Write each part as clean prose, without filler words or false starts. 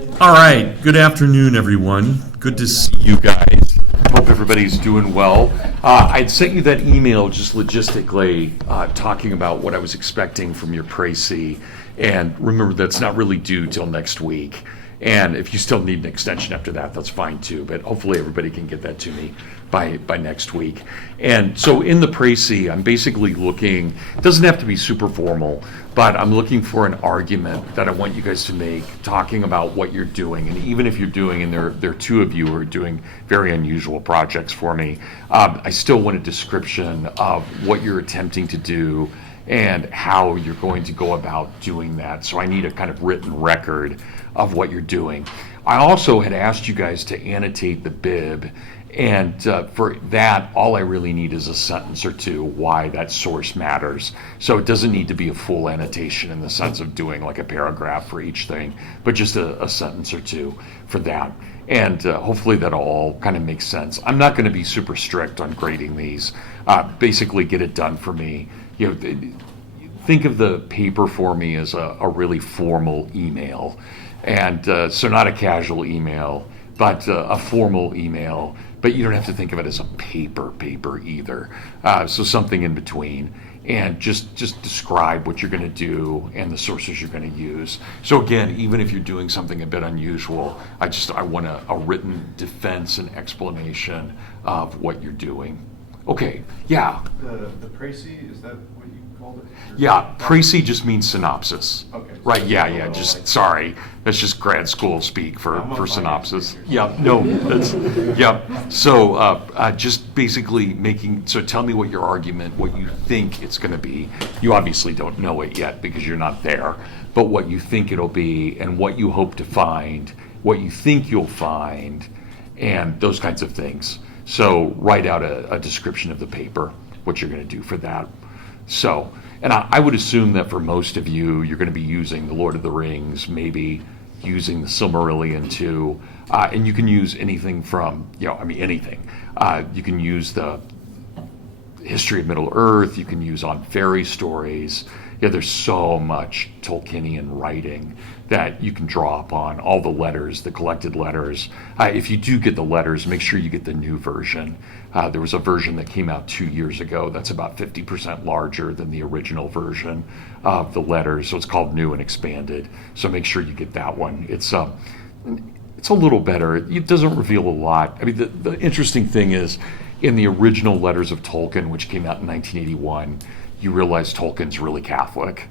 All right, good afternoon, everyone. Good to see you guys. Hope everybody's doing well. I'd sent you that email just logistically talking about what I was expecting from your précis. And remember, that's not really due till next week. And if you still need an extension after that, that's fine too. But hopefully everybody can get that to me by next week. And so in the précis, I'm basically looking, it doesn't have to be super formal, but I'm looking for an argument that I want you guys to make, talking about what you're doing. And even if you're doing, and there are two of you who are doing very unusual projects for me, I still want a description of what you're attempting to do and how you're going to go about doing that. So I need a kind of written record of what you're doing. I also had asked you guys to annotate the bib, and for that, all I really need is a sentence or two why that source matters. So it doesn't need to be a full annotation in the sense of doing like a paragraph for each thing, but just a sentence or two for that. And hopefully that all kind of makes sense. I'm not going to be super strict on grading these. Basically get it done for me. Think of the paper for me as a really formal email. And so not a casual email, but a formal email. But you don't have to think of it as a paper either. So something in between. And just describe what you're going to do and the sources you're going to use. So again, even if you're doing something a bit unusual, I want a written defense and explanation of what you're doing. Okay, yeah. The précis, is that what you called it? Yeah, précis just means synopsis. Okay. Right, yeah, just, sorry, that's just grad school speak for synopsis. Yeah, no, that's, yeah. So just basically so tell me what your argument, what you think it's going to be. You obviously don't know it yet because you're not there, but what you think it'll be and what you hope to find, what you think you'll find, and those kinds of things. So write out a description of the paper, what you're going to do for that. So, and I would assume that for most of you, you're going to be using the Lord of the Rings, maybe using the Silmarillion too. And you can use anything from, anything. You can use the history of Middle-earth. You can use on fairy stories. Yeah, there's so much Tolkienian writing that you can draw upon, all the letters, the collected letters. If you do get the letters, make sure you get the new version. There was a version that came out 2 years ago that's about 50% larger than the original version of the letters, so it's called New and Expanded. So make sure you get that one. It's a little better. It doesn't reveal a lot. I mean, the interesting thing is, in the original letters of Tolkien, which came out in 1981, you realize Tolkien's really Catholic.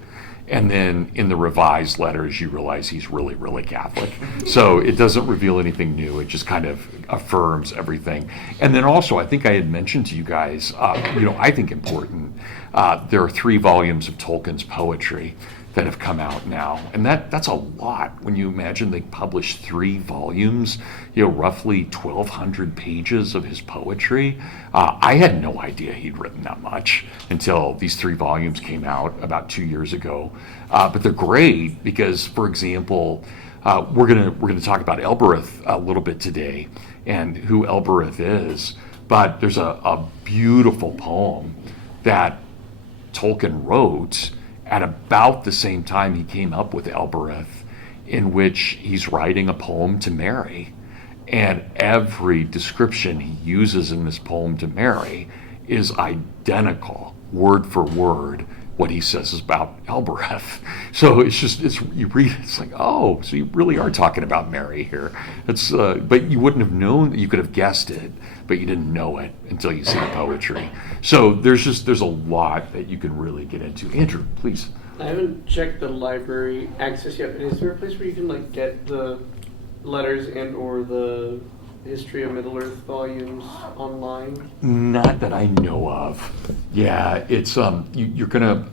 And then in the revised letters, you realize he's really, really Catholic. So it doesn't reveal anything new. It just kind of affirms everything. And then also, I think I had mentioned to you guys, I think important, there are 3 volumes of Tolkien's poetry that have come out now. And that's a lot when you imagine they published 3 volumes, roughly 1,200 pages of his poetry. I had no idea he'd written that much until these 3 volumes came out about 2 years ago. But they're great because, for example, we're gonna talk about Elbereth a little bit today and who Elbereth is. But there's a beautiful poem that Tolkien wrote at about the same time he came up with Elbereth, in which he's writing a poem to Mary. And every description he uses in this poem to Mary is identical, word for word, what he says about Elbereth. So you read it, it's like, oh, so you really are talking about Mary here. But you wouldn't have known, you could have guessed it, but you didn't know it until you see the poetry. So there's a lot that you can really get into. Andrew, please. I haven't checked the library access yet, but is there a place where you can get the letters and or the History of Middle-earth volumes online? Not that I know of. Yeah, it's you're gonna.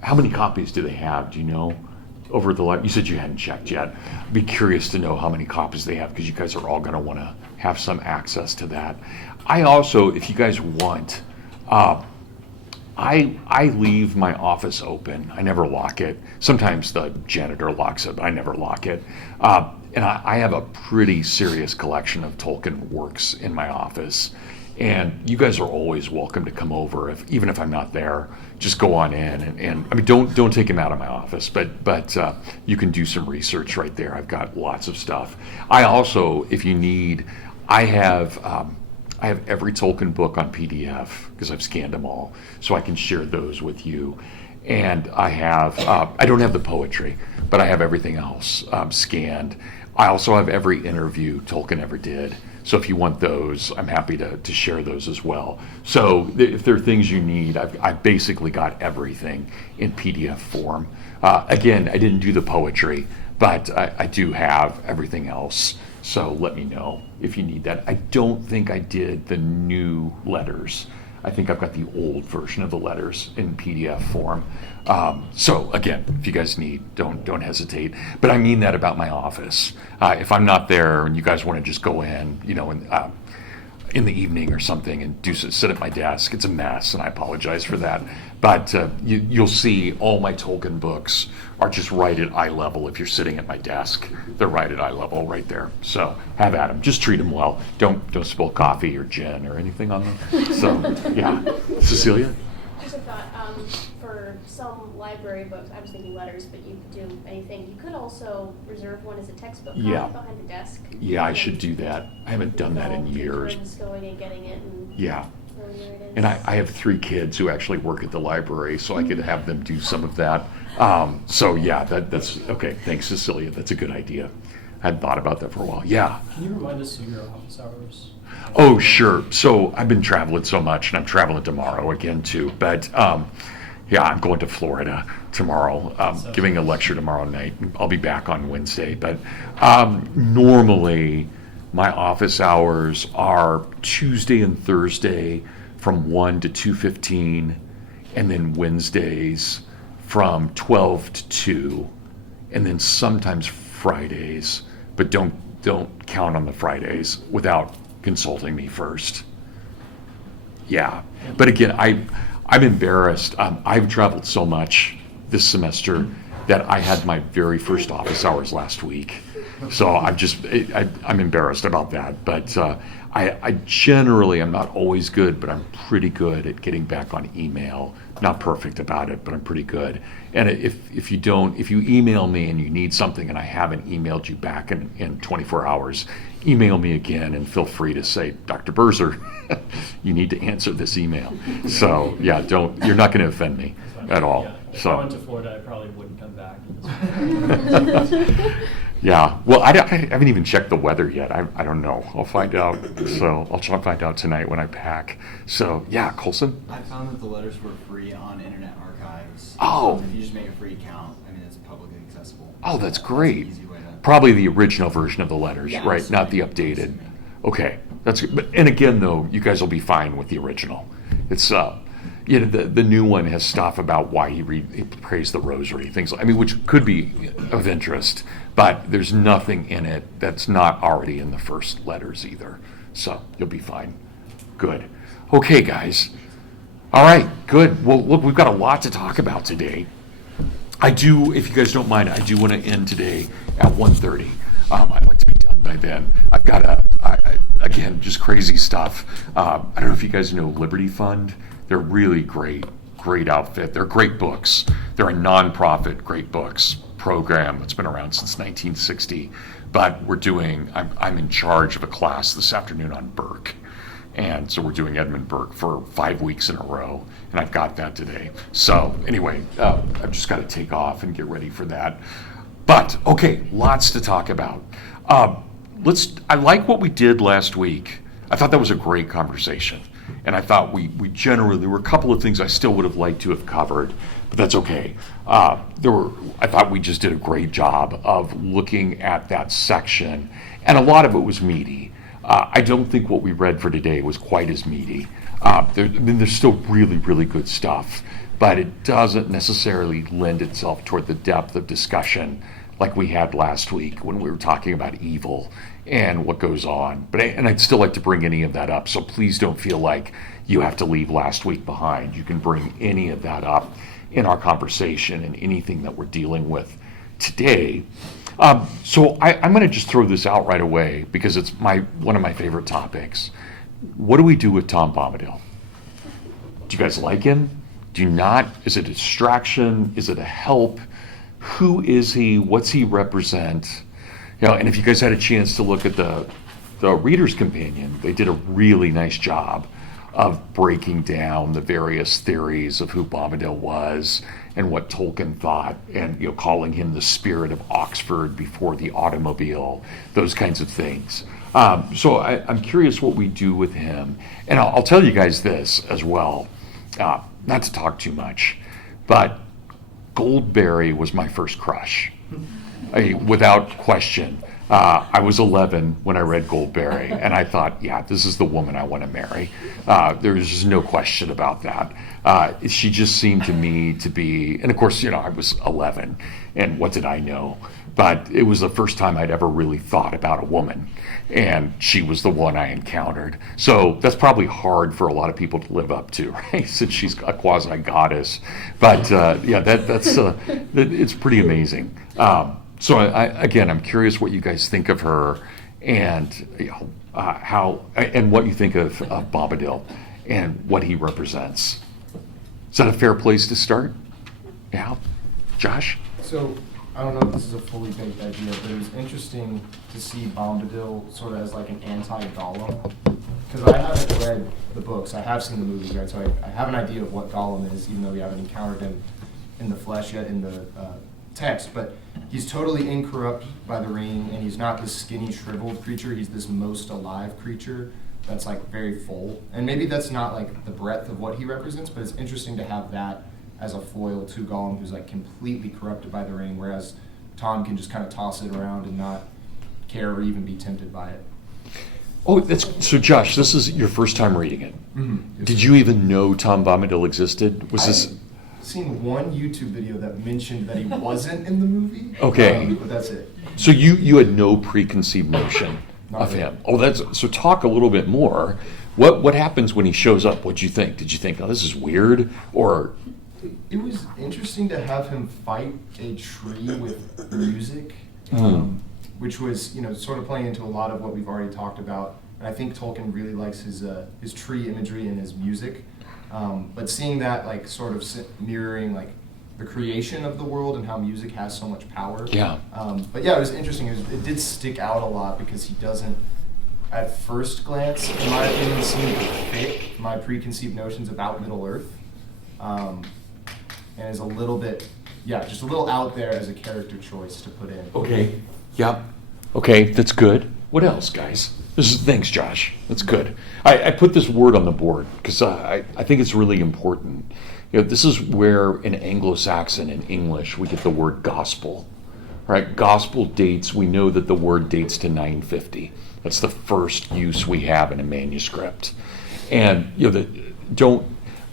How many copies do they have? Do you know? Over the you said you hadn't checked yet. I'd be curious to know how many copies they have because you guys are all going to want to have some access to that. I also, if you guys want, I leave my office open. I never lock it. Sometimes the janitor locks it, but I never lock it. And I have a pretty serious collection of Tolkien works in my office. And you guys are always welcome to come over, even if I'm not there. Just go on in, and I mean, don't take him out of my office, but you can do some research right there. I've got lots of stuff. I also, if you need, I have every Tolkien book on PDF because I've scanned them all, so I can share those with you. And I have, I don't have the poetry, but I have everything else scanned. I also have every interview Tolkien ever did. So if you want those, I'm happy to share those as well. So if there are things you need, I've basically got everything in PDF form. Again, I didn't do the poetry, but I do have everything else. So let me know if you need that. I don't think I did the new letters. I think I've got the old version of the letters in PDF form. So again, if you guys need, don't hesitate. But I mean that about my office. If I'm not there and you guys want to just go in, in the evening or something and sit at my desk, it's a mess, and I apologize for that. But you'll see all my Tolkien books are just right at eye level. If you're sitting at my desk, they're right at eye level right there. So have at them. Just treat them well. Don't spill coffee or gin or anything on them. So yeah, Cecilia. Just a thought. For some library books, I was thinking letters, but you could do anything. You could also reserve one as a textbook copy behind the desk. Yeah, I should do that. I haven't done that in years. Going and getting it. And yeah. where it is. And I have 3 kids who actually work at the library, so I could have them do some of that. So yeah, that's okay. Thanks, Cecilia. That's a good idea. I hadn't thought about that for a while. Yeah. Can you remind us of your office hours? Oh, sure. So I've been traveling so much, and I'm traveling tomorrow again too. But yeah, I'm going to Florida tomorrow, giving a lecture tomorrow night. I'll be back on Wednesday. But normally, my office hours are Tuesday and Thursday from 1 to 2:15, and then Wednesdays from 12 to 2, and then sometimes Fridays, but don't count on the Fridays without consulting me first. Yeah, but again, I'm embarrassed. I've traveled so much this semester that I had my very first office hours last week. So I'm embarrassed about that. But I generally, I'm not always good, but I'm pretty good at getting back on email. Not perfect about it, but I'm pretty good. And if you email me and you need something and I haven't emailed you back in 24 hours, email me again and feel free to say, Dr. Berzer, you need to answer this email. So yeah, you're not going to offend me at all. Yeah. If So I went to Florida, I probably wouldn't come back. yeah, well, I haven't even checked the weather yet. I don't know. I'll find out. So I'll try to find out tonight when I pack. So yeah, Colson. I found that the letters were free on Internet Archives. Oh. So if you just make a free account, I mean, it's publicly accessible. Oh, that's So great. an easy way to- Probably the original version of the letters, Yeah, right? Not the assuming. updated. Okay, that's good. But, and again, though, you guys will be fine with the original. It's the new one has stuff about why he prays the rosary, things like, which could be of interest, but there's nothing in it that's not already in the first letters either. So you'll be fine. Good. Okay, guys. All right, good. Well, look, we've got a lot to talk about today. I do, if you guys don't mind, I do want to end today at 1:30. I'd like to be done by then. I've got again, just crazy stuff. I don't know if you guys know Liberty Fund. They're really great outfit. They're great books. They're a nonprofit great books program that's been around since 1960. But I'm in charge of a class this afternoon on Burke. And so we're doing Edmund Burke for 5 weeks in a row, and I've got that today. So anyway, I've just got to take off and get ready for that. But okay, lots to talk about. I like what we did last week. I thought that was a great conversation, and I thought there were a couple of things I still would have liked to have covered, but that's okay. I thought we just did a great job of looking at that section, and a lot of it was meaty. I don't think what we read for today was quite as meaty. There's still really, really good stuff, but it doesn't necessarily lend itself toward the depth of discussion like we had last week when we were talking about evil and what goes on. And I'd still like to bring any of that up, so please don't feel like you have to leave last week behind. You can bring any of that up in our conversation and anything that we're dealing with today. So I'm going to just throw this out right away because it's one of my favorite topics. what do we do with Tom Bombadil? Do you guys like him? Do you not? Is it a distraction? Is it a help? Who is he? What's he represent? And if you guys had a chance to look at the Reader's Companion, they did a really nice job of breaking down the various theories of who Bombadil was and what Tolkien thought, and calling him the spirit of Oxford before the automobile, those kinds of things. So I'm curious what we do with him. And I'll tell you guys this as well, not to talk too much, but Goldberry was my first crush, without question. I was 11 when I read Goldberry, and I thought, yeah, this is the woman I want to marry. There's no question about that. She just seemed to me to be, and of course, I was 11, and what did I know? But it was the first time I'd ever really thought about a woman, and she was the one I encountered. So that's probably hard for a lot of people to live up to, right? Since she's a quasi-goddess. But that's it's pretty amazing. So I'm curious what you guys think of her, and how, and what you think of Bombadil and what he represents. Is that a fair place to start? Yeah, Josh? So, I don't know if this is a fully baked idea, but it was interesting to see Bombadil sort of as like an anti-Gollum. Because I haven't read the books, I have seen the movies, right? So I have an idea of what Gollum is, even though we haven't encountered him in the flesh yet in the text. But he's totally incorrupt by the ring, and he's not this skinny, shriveled creature. He's this most alive creature that's like very full. And maybe that's not like the breadth of what he represents, but it's interesting to have that as a foil to Gollum, who's like completely corrupted by the ring, whereas Tom can just kind of toss it around and not care or even be tempted by it. Oh, so Josh, this is your first time reading it. Mm-hmm. Did you even know Tom Bombadil existed? I've seen one YouTube video that mentioned that he wasn't in the movie. Okay. But that's it. So you had no preconceived notion Not of really. him. Oh, so talk a little bit more. What happens when he shows up? What'd you think? Did you think, oh, this is weird? Or It was interesting to have him fight a tree with music, which was, sort of playing into a lot of what we've already talked about. And I think Tolkien really likes his tree imagery and his music. But seeing that, like, sort of mirroring, like, the creation of the world and how music has so much power. Yeah. But yeah, it was interesting. It did stick out a lot because he doesn't, at first glance, in my opinion, seem to fit my preconceived notions about Middle-earth. And is a little bit, just a little out there as a character choice to put in. okay, yeah, okay, that's good. What else, guys? Thanks, Josh. That's good. I put this word on the board because I think it's really important. This is where in Anglo-Saxon and English we get the word gospel, right? Gospel dates. We know that the word dates to 950. That's the first use we have in a manuscript, and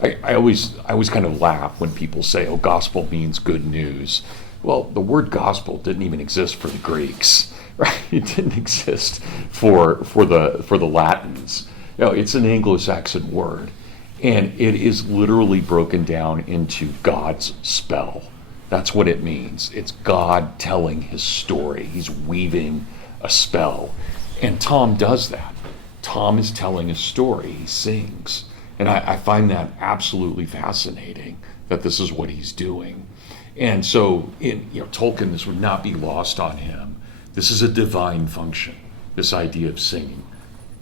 I always kind of laugh when people say, "Oh, gospel means good news." Well, the word gospel didn't even exist for the Greeks, right? It didn't exist for the Latins. It's an Anglo-Saxon word, and it is literally broken down into God's spell. That's what it means. It's God telling his story. He's weaving a spell, and Tom does that. Tom is telling a story. He sings. And I find that absolutely fascinating that this is what he's doing. And so in Tolkien, this would not be lost on him. This is a divine function, this idea of singing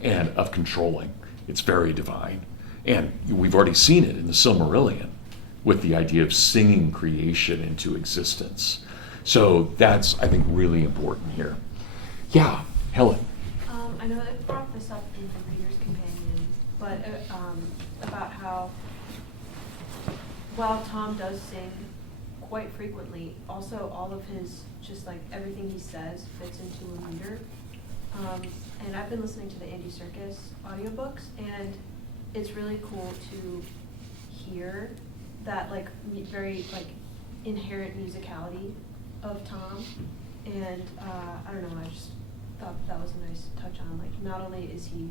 and of controlling. It's very divine. And we've already seen it in the Silmarillion with the idea of singing creation into existence. So that's, I think, really important here. Yeah, Helen. I know that brought this up in the Reader's Companion, but about how while Tom does sing quite frequently, also all of his, just like everything he says fits into a meter. And I've been listening to the Andy Serkis audiobooks, and it's really cool to hear that like very like inherent musicality of Tom. And I don't know, I just thought that was a nice touch on, like, not only is he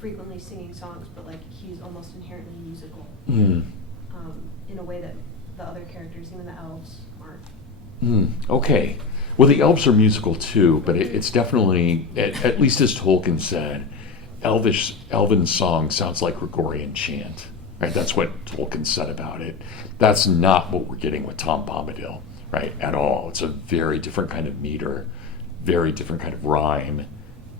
frequently singing songs, but like he's almost inherently musical in a way that the other characters, even the elves, aren't. Okay. Well, the elves are musical too, but it's definitely, at least as Tolkien said, elven song sounds like Gregorian chant, right? That's what Tolkien said about it. That's not what we're getting with Tom Bombadil, right, at all. It's a very different kind of meter, very different kind of rhyme,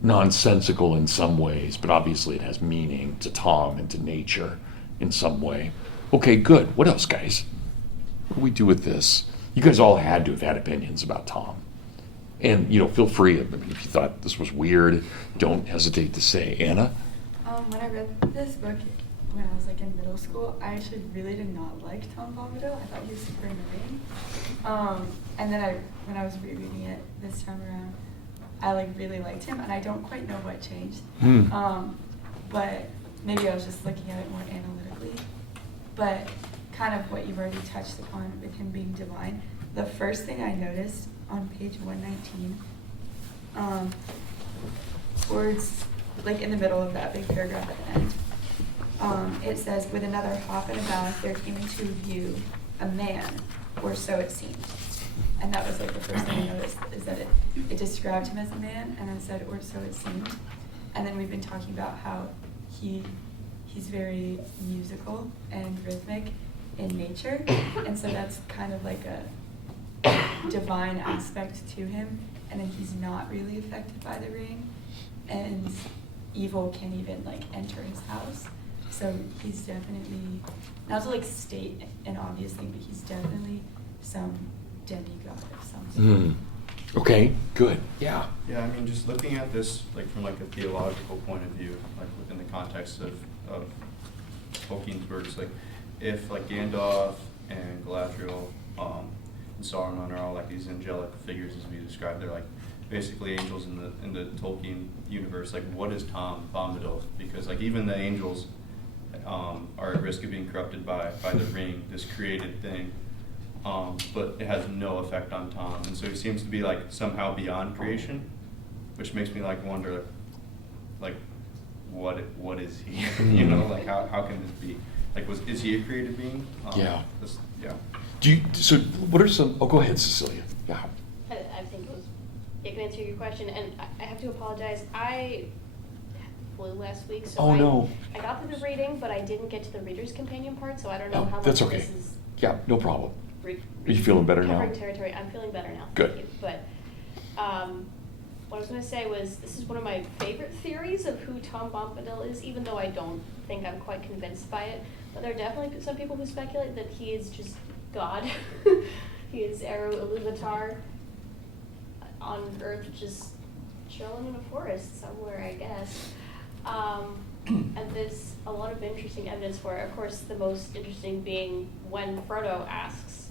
nonsensical in some ways, but obviously it has meaning to Tom and to nature in some way. Okay, good. What else, guys? What do we do with this? You guys all had to have had opinions about Tom. And, feel free, if you thought this was weird, don't hesitate to say. Anna? When I read this book when I was like in middle school, I actually really did not like Tom Bombadil. I thought he was super annoying. And then when I was rereading it this time around, I like really liked him, and I don't quite know what changed. But maybe I was just looking at it more analytically. But kind of what you've already touched upon with him being divine, the first thing I noticed on page 119, towards, like in the middle of that big paragraph at the end, it says, with another hop and a bound, there came into view a man, or so it seemed. And that was like the first thing I noticed, is that it described him as a man, and it said, or so it seemed. And then we've been talking about how he's very musical and rhythmic in nature, and so that's kind of like a divine aspect to him, and then he's not really affected by the ring, and evil can't even like enter his house. So he's definitely, not to like state an obvious thing, but he's definitely some demigod of some sort. Okay, good. Yeah. Yeah, I mean, just looking at this like from like a theological point of view, like within the context of Tolkien's works, like if like Gandalf and Galadriel and Sauron are all like these angelic figures as we described, they're like basically angels in the Tolkien universe. Like, what is Tom Bombadil? Because like even the angels are at risk of being corrupted by the ring, this created thing. But it has no effect on Tom, and so he seems to be like somehow beyond creation, which makes me like wonder, like, what is he? Like how can this be? Like, is he a created being? Yeah. Yeah. So what are some? Oh, go ahead, Cecilia. Yeah. I think it can answer your question, and I have to apologize. I flew last week, so I got through the reading, but I didn't get to the reader's companion part, so I don't know how much that's of okay. this is. Yeah, no problem. Are you feeling better now? Covering territory. I'm feeling better now. Good. Thank you. But what I was going to say was, this is one of my favorite theories of who Tom Bombadil is, even though I don't think I'm quite convinced by it. But there are definitely some people who speculate that he is just God. He is Eru Ilúvatar on Earth, just chilling in a forest somewhere, I guess. And there's a lot of interesting evidence for it. Of course, the most interesting being when Frodo asks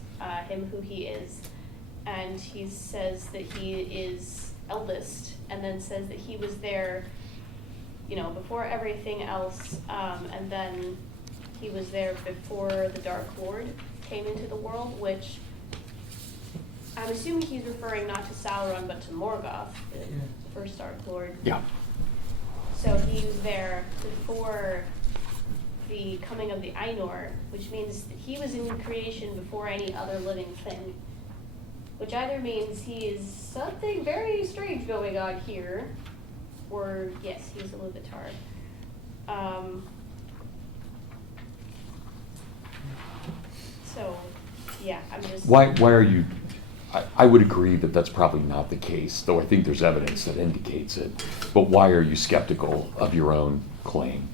him who he is, and he says that he is eldest, and then says that he was there, before everything else, and then he was there before the Dark Lord came into the world, which I'm assuming he's referring not to Sauron, but to Morgoth, the first Dark Lord. Yeah. So he was there before the coming of the Ainur, which means that he was in creation before any other living thing. Which either means he is something very strange going on here, or yes, he's a Ilúvatar. So, yeah, I'm just... Why are you... I would agree that that's probably not the case, though I think there's evidence that indicates it. But why are you skeptical of your own claim?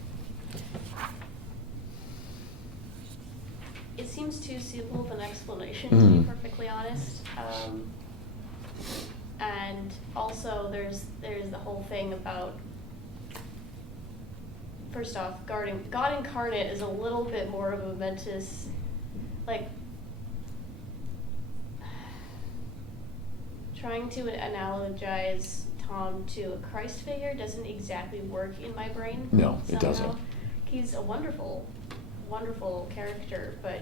It seems too simple of an explanation, to be perfectly honest. And also, there's the whole thing about... First off, God incarnate is a little bit more of a momentous... Like... Trying to analogize Tom to a Christ figure doesn't exactly work in my brain. No, it somehow. doesn't. He's a wonderful, wonderful character, but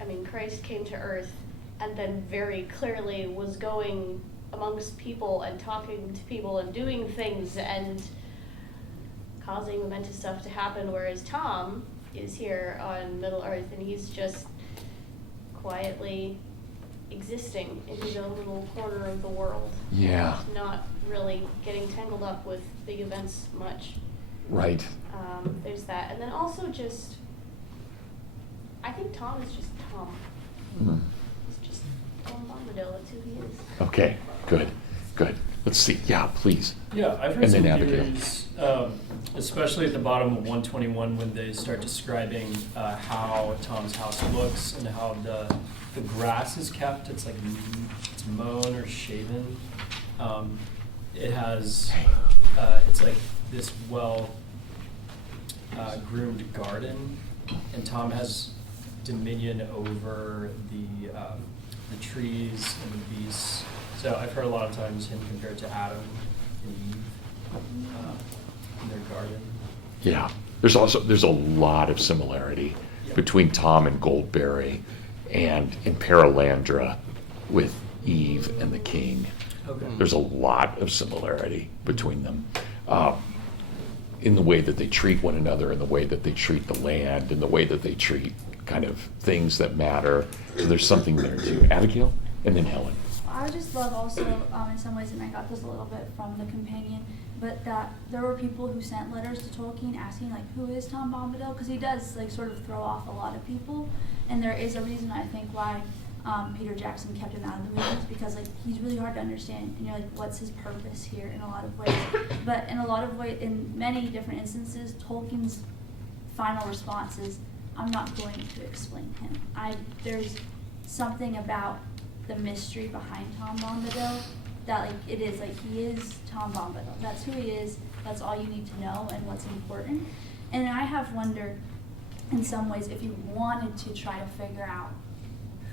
I mean, Christ came to earth and then very clearly was going amongst people and talking to people and doing things and causing momentous stuff to happen, whereas Tom is here on Middle Earth and he's just quietly existing in his own little corner of the world. Yeah. Not really getting tangled up with big events much. Right. There's that. And then also just, I think Tom is just Tom. Mhm. He's just Tom Bombadil, that's who he is. Okay, good. Let's see. Yeah, please. Yeah, I've heard And some then Abigail. theories, especially at the bottom of 121 when they start describing how Tom's house looks and how the grass is kept. It's like it's mown or shaven. It has it's like this well groomed garden, and Tom has dominion over the trees and the beasts. So I've heard a lot of times him compared to Adam and Eve in their garden. Yeah. There's a lot of similarity between Tom and Goldberry and in Paralandra with Eve and the king. Okay. There's a lot of similarity between them. In the way that they treat one another, in the way that they treat the land, in the way that they treat kind of things that matter. So there's something there too. Abigail, and then Helen. I just love also, in some ways, and I got this a little bit from the companion, but that there were people who sent letters to Tolkien asking, like, who is Tom Bombadil? Because he does, like, sort of throw off a lot of people, and there is a reason, I think, why Peter Jackson kept him out of the movies, because, like, he's really hard to understand, and you're like, what's his purpose here in a lot of ways? But in a lot of ways, in many different instances, Tolkien's final response is, I'm not going to explain him. There's something about the mystery behind Tom Bombadil that, like, it is like he is Tom Bombadil. That's who he is. That's all you need to know and what's important. And I have wondered, in some ways, if you wanted to try to figure out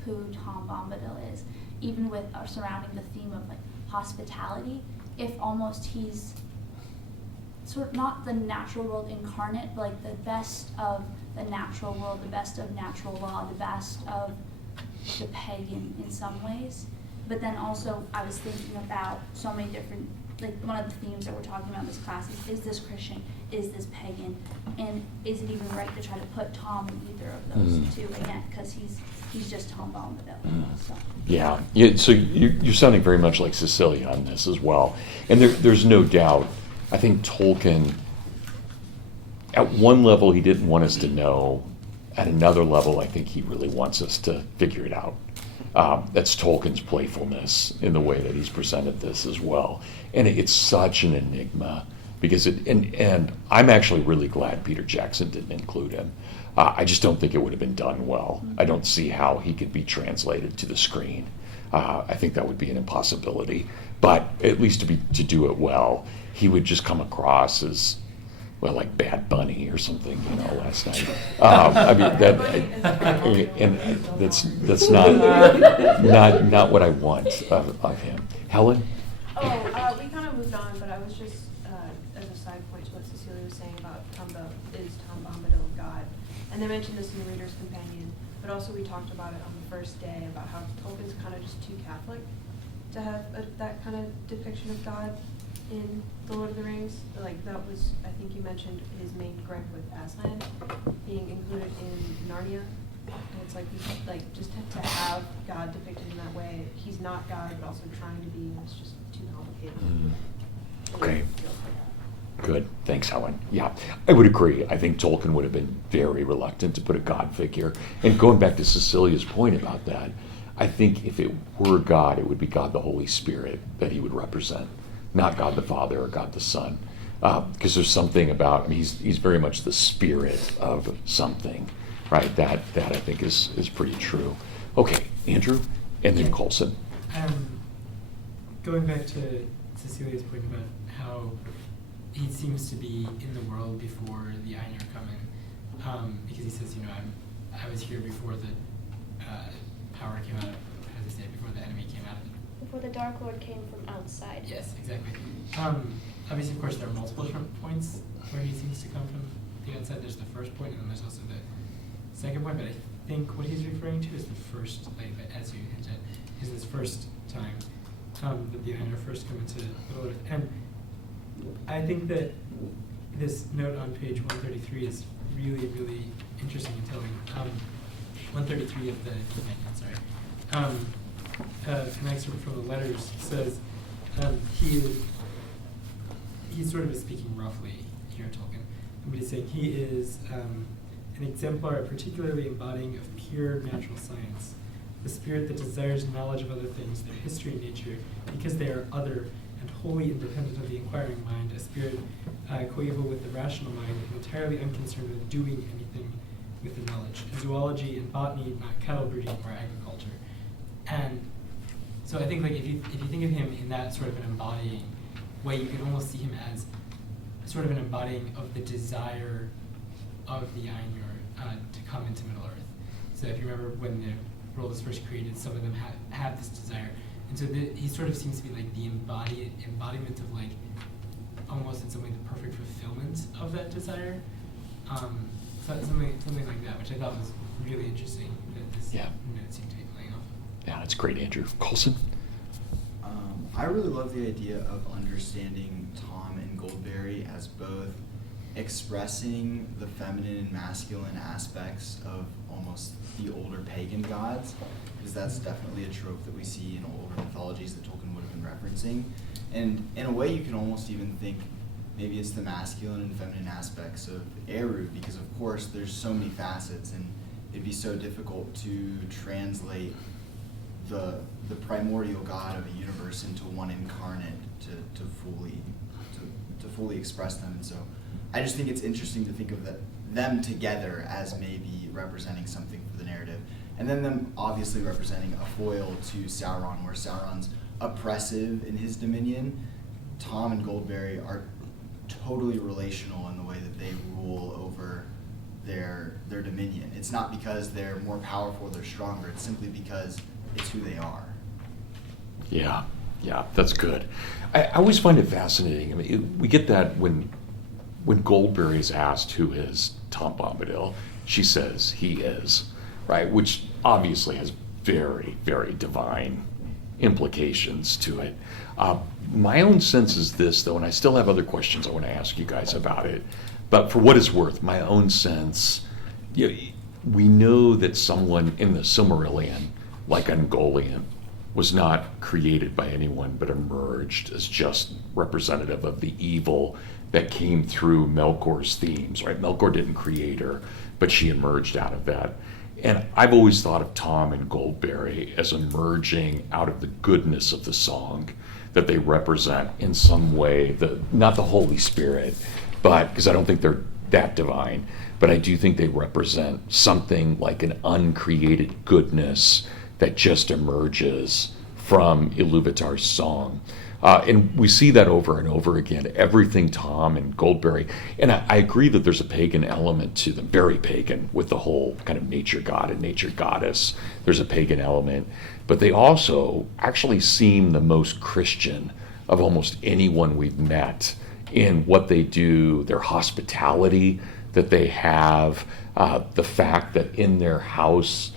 who Tom Bombadil is, even with surrounding the theme of like hospitality, if almost he's sort of not the natural world incarnate, but like the best of the natural world, the best of natural law, the best of the pagan in some ways. But then also I was thinking about so many different, like one of the themes that we're talking about in this class is this Christian, is this pagan, and is it even right to try to put Tom in either of those two again, because he's just Tom Bombadil. So. Yeah. So you're sounding very much like Cecilia on this as well. And there's no doubt, I think Tolkien, at one level he didn't want us to know. At another level, I think he really wants us to figure it out. That's Tolkien's playfulness in the way that he's presented this as well. And it's such an enigma because and I'm actually really glad Peter Jackson didn't include him. I just don't think it would have been done well. I don't see how he could be translated to the screen. I think that would be an impossibility. But at least to do it well, he would just come across as, well, like Bad Bunny or something, last night. I mean, and that's not what I want of him. Helen? We kind of moved on, but I was just, as a side point to what Cecilia was saying about Tom Bombadil God. And they mentioned this in the Reader's Companion, but also we talked about it on the first day, about how Tolkien's kind of just too Catholic to have that kind of depiction of God in The Lord of the Rings. Like, that was, I think you mentioned his main gripe with Aslan being included in Narnia. And it's like just to have God depicted in that way. He's not God, but also trying to be, and it's just too complicated. Okay. Good. Thanks, Helen. Yeah, I would agree. I think Tolkien would have been very reluctant to put a God figure. And going back to Cecilia's point about that, I think if it were God, it would be God the Holy Spirit that he would represent, not God the Father or God the Son. Because there's something about, I mean, he's very much the spirit of something, right? That I think is pretty true. Okay, Andrew, and then Colson. Going back to Cecilia's point about how he seems to be in the world before the Ainur come in, because he says, I was here before the power came out of, how does he say, before the enemy came out of it. Before the Dark Lord came from outside. Yes, exactly. Obviously, of course, there are multiple different points where he seems to come from the outside. There's the first point, and then there's also the second point, but I think what he's referring to is the first, like, as you hinted, is this first time that the Ainur first come into Middle Earth. And I think that this note on page 133 is really, really interesting and telling. 133 of the companion, an excerpt from the letters says, he sort of is speaking roughly here, Tolkien. But he's saying he is an exemplar, particularly embodying of pure natural science, the spirit that desires knowledge of other things, their history and nature, because they are other and wholly independent of the inquiring mind, a spirit coeval with the rational mind, and entirely unconcerned with doing anything with the knowledge. And zoology and botany, not cattle breeding or agriculture. And so I think like if you think of him in that sort of an embodying way, you can almost see him as sort of an embodying of the desire of the Ainur to come into Middle Earth. So if you remember when the world was first created, some of them have this desire. And so he sort of seems to be like the embodiment of like, almost in some way the perfect fulfillment of that desire. So something like that, which I thought was really interesting that this note seemed to be playing off. Yeah, that's great, Andrew. Coulson? I really love the idea of understanding Tom and Goldberry as both expressing the feminine and masculine aspects of almost the older pagan gods, because that's definitely a trope that we see in older mythologies that Tolkien would have been referencing. And in a way, you can almost even think maybe it's the masculine and feminine aspects of Eru, because of course there's so many facets, and it'd be so difficult to translate the primordial God of a universe into one incarnate to fully express them. And so I just think it's interesting to think of them together as maybe representing something for the narrative, and then them obviously representing a foil to Sauron, where Sauron's oppressive in his dominion. Tom and Goldberry are totally relational in the way that they rule over their dominion. It's not because they're more powerful or they're stronger, it's simply because it's who they are. Yeah, that's good. I always find it fascinating. I mean, we get that when Goldberry is asked who is Tom Bombadil, she says he is, right? Which obviously has very, very divine implications to it. My own sense is this, though, and I still have other questions I want to ask you guys about it, but for what it's worth, my own sense, we know that someone in the Silmarillion, like Ungoliant, was not created by anyone but emerged as just representative of the evil that came through Melkor's themes, right? Melkor didn't create her, but she emerged out of that. And I've always thought of Tom and Goldberry as emerging out of the goodness of the song, that they represent in some way, not the Holy Spirit, but because I don't think they're that divine, but I do think they represent something like an uncreated goodness that just emerges from Iluvatar's song. And we see that over and over again, everything Tom and Goldberry. And I agree that there's a pagan element to them, very pagan, with the whole kind of nature god and nature goddess. There's a pagan element. But they also actually seem the most Christian of almost anyone we've met in what they do, their hospitality that they have, the fact that in their house,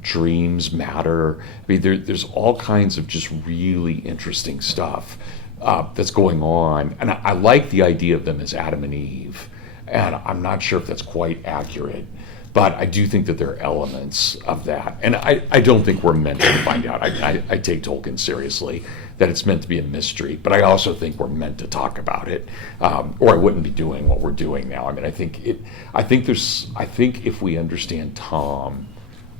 dreams matter. I mean, there's all kinds of just really interesting stuff that's going on. And I like the idea of them as Adam and Eve. And I'm not sure if that's quite accurate, but I do think that there are elements of that. And I don't think we're meant to find out. I take Tolkien seriously, that it's meant to be a mystery, but I also think we're meant to talk about it, or I wouldn't be doing what we're doing now. I mean, I think if we understand Tom,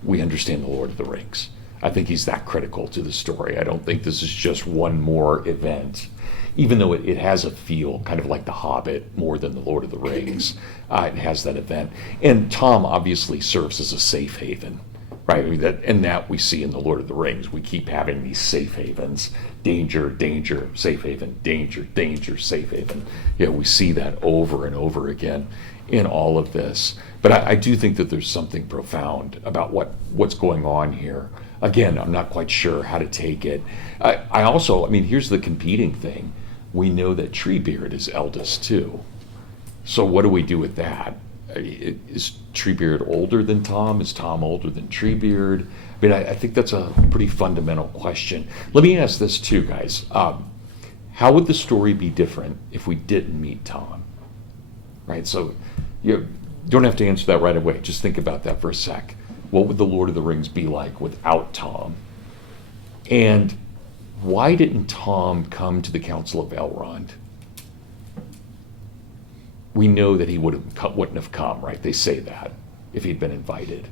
we understand the Lord of the Rings. I think he's that critical to the story. I don't think this is just one more event, even though it has a feel kind of like The Hobbit more than the Lord of the Rings. It has that event. And Tom obviously serves as a safe haven, right? I mean, that we see in the Lord of the Rings. We keep having these safe havens. Danger, danger, safe haven, danger, danger, safe haven. We see that over and over again in all of this. But I do think that there's something profound about what's going on here. Again, I'm not quite sure how to take it. Here's the competing thing. We know that Treebeard is eldest too. So what do we do with that? Is Treebeard older than Tom? Is Tom older than Treebeard? I mean, I think that's a pretty fundamental question. Let me ask this too, guys. How would the story be different if we didn't meet Tom? Right, so you don't have to answer that right away. Just think about that for a sec. What would the Lord of the Rings be like without Tom? And why didn't Tom come to the Council of Elrond? we know that he wouldn't have come, right? They say that if he'd been invited.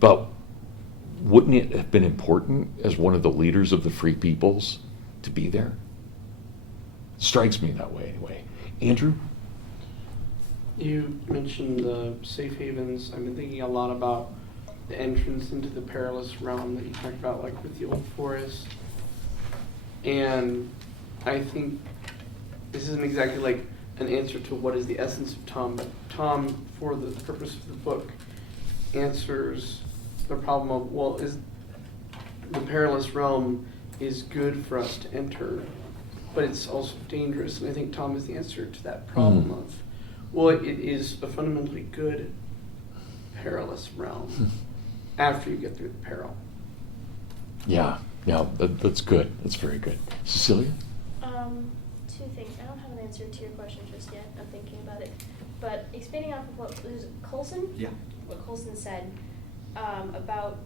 But wouldn't it have been important as one of the leaders of the free peoples to be there? Strikes me that way anyway. Andrew? You mentioned the safe havens. I've been thinking a lot about the entrance into the perilous realm that you talked about, like with the old forest. And I think this isn't exactly like an answer to what is the essence of Tom, but Tom, for the purpose of the book, answers the problem of, well, is the perilous realm is good for us to enter, but it's also dangerous. And I think Tom is the answer to that problem of, well, it is a fundamentally good perilous realm after you get through the peril. Yeah, that's good. That's very good. Cecilia? Two things. I don't have an answer to your question just yet. I'm thinking about it. But expanding off of what was Coulson? Yeah. What Coulson said about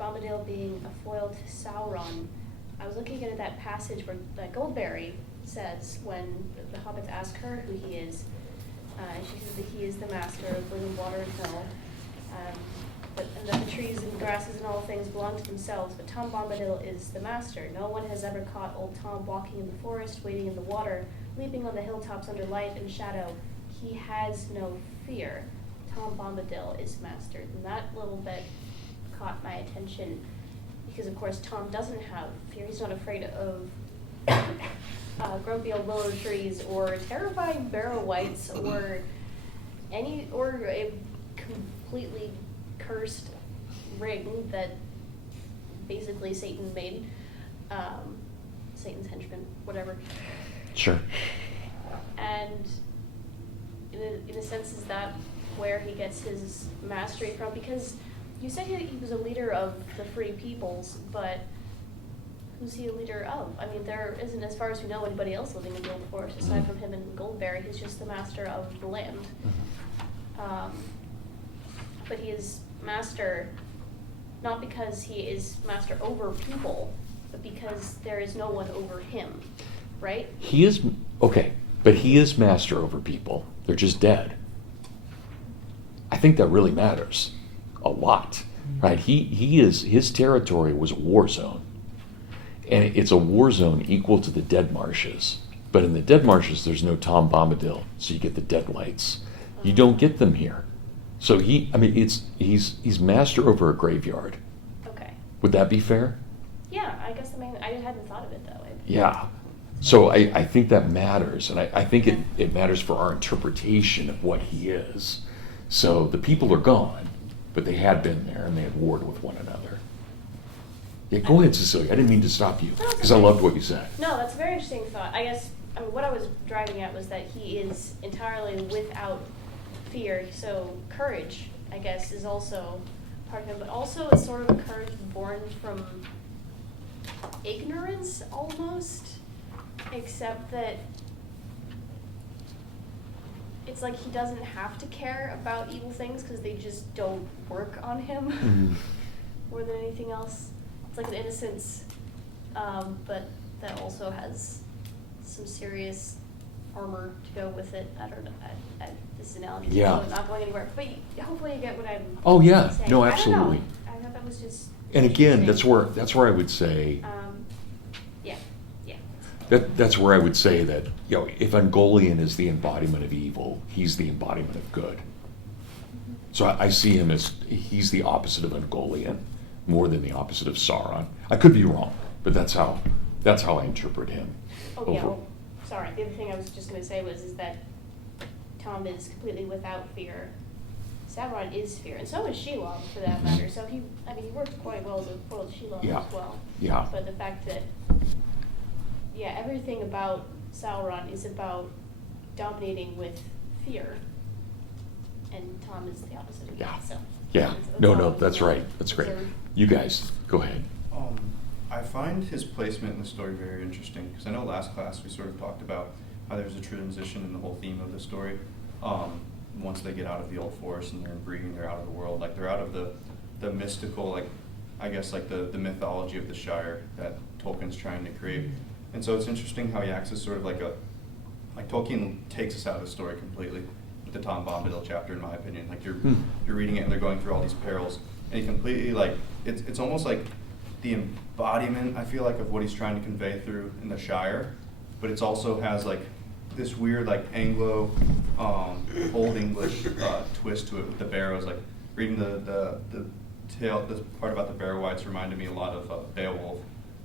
Bombadil being a foil to Sauron. I was looking at that passage where Goldberry says when the hobbits ask her who he is, she says that he is the master of living water and hill, and that the trees and grasses and all things belong to themselves, but Tom Bombadil is the master. No one has ever caught old Tom walking in the forest, wading in the water, leaping on the hilltops under light and shadow. He has no fear. Tom Bombadil is master. And that little bit caught my attention because, of course, Tom doesn't have fear. He's not afraid of grumpy old willow trees or terrifying barrow wights or a completely cursed ring that basically Satan made, Satan's henchman, whatever. Sure. And in a sense, is that where he gets his mastery from? Because you said he was a leader of the free peoples, but who's he a leader of? I mean, there isn't, as far as we know, anybody else living in the Old Forest aside from him and Goldberry. He's just the master of the land. But he is master not because he is master over people, but because there is no one over him, right? He is, okay, but he is master over people. They're just dead. I think that really matters a lot, right? His territory was a war zone. And it's a war zone equal to the Dead Marshes. But in the Dead Marshes, there's no Tom Bombadil, so you get the dead lights. You don't get them here. So he's master over a graveyard. Okay. Would that be fair? Yeah, I guess I hadn't thought of it that way. Yeah. So I think that matters, and I think it matters for our interpretation of what he is. So the people are gone, but they had been there, and they had warred with one another. Yeah, go ahead, Cecilia. I didn't mean to stop you, because I loved what you said. No, that's a very interesting thought. I guess, what I was driving at was that he is entirely without fear, so courage, I guess, is also part of him, but also it's sort of a courage born from ignorance, almost, except that it's like he doesn't have to care about evil things because they just don't work on him more than anything else. It's like an innocence, but that also has some serious armor to go with it. I don't know. This analogy is not going anywhere, but hopefully you get what I'm saying. No, absolutely. I thought that was just. And again, that's where I would say. Yeah. That's where I would say that, if Ungoliant is the embodiment of evil, he's the embodiment of good. So I see him as he's the opposite of Ungoliant, more than the opposite of Sauron. I could be wrong, but that's how I interpret him. Oh yeah. Well, sorry. The other thing I was just going to say is that Tom is completely without fear. Sauron is fear, and so is Shelob, for that matter. So he works quite well as a foil to Shelob as well. Yeah. But the fact that, everything about Sauron is about dominating with fear, and Tom is the opposite of that. So. Yeah. No, that's right. That's great. You guys, go ahead. I find his placement in the story very interesting because I know last class we sort of talked about how there's a transition in the whole theme of the story. Once they get out of the old forest and they're breathing, they're out of the world, like they're out of the mystical, like I guess like the mythology of the Shire that Tolkien's trying to create. And so it's interesting how he acts as sort of like Tolkien takes us out of the story completely the Tom Bombadil chapter, in my opinion. Like you're reading it and they're going through all these perils, and he completely like it's almost like the embodiment, I feel like, of what he's trying to convey through in the Shire, but it also has like this weird like Anglo, Old English twist to it with the barrows. Like reading the tale, this part about the Barrow-wights reminded me a lot of Beowulf.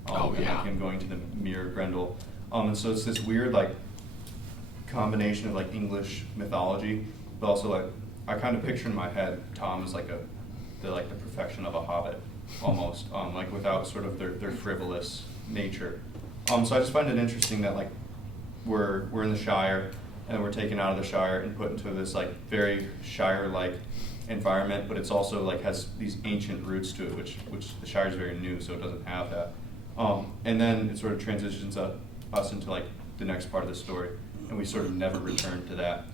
And like him going to the Mere Grendel. And so it's this weird like combination of like English mythology, but also like I kind of picture in my head Tom as like the perfection of a hobbit almost, like without sort of their frivolous nature. So I just find it interesting that like we're in the Shire and we're taken out of the Shire and put into this like very Shire-like environment, but it's also like has these ancient roots to it, which the Shire is very new, so it doesn't have that. And then it sort of transitions us into like the next part of the story, and we sort of never return to that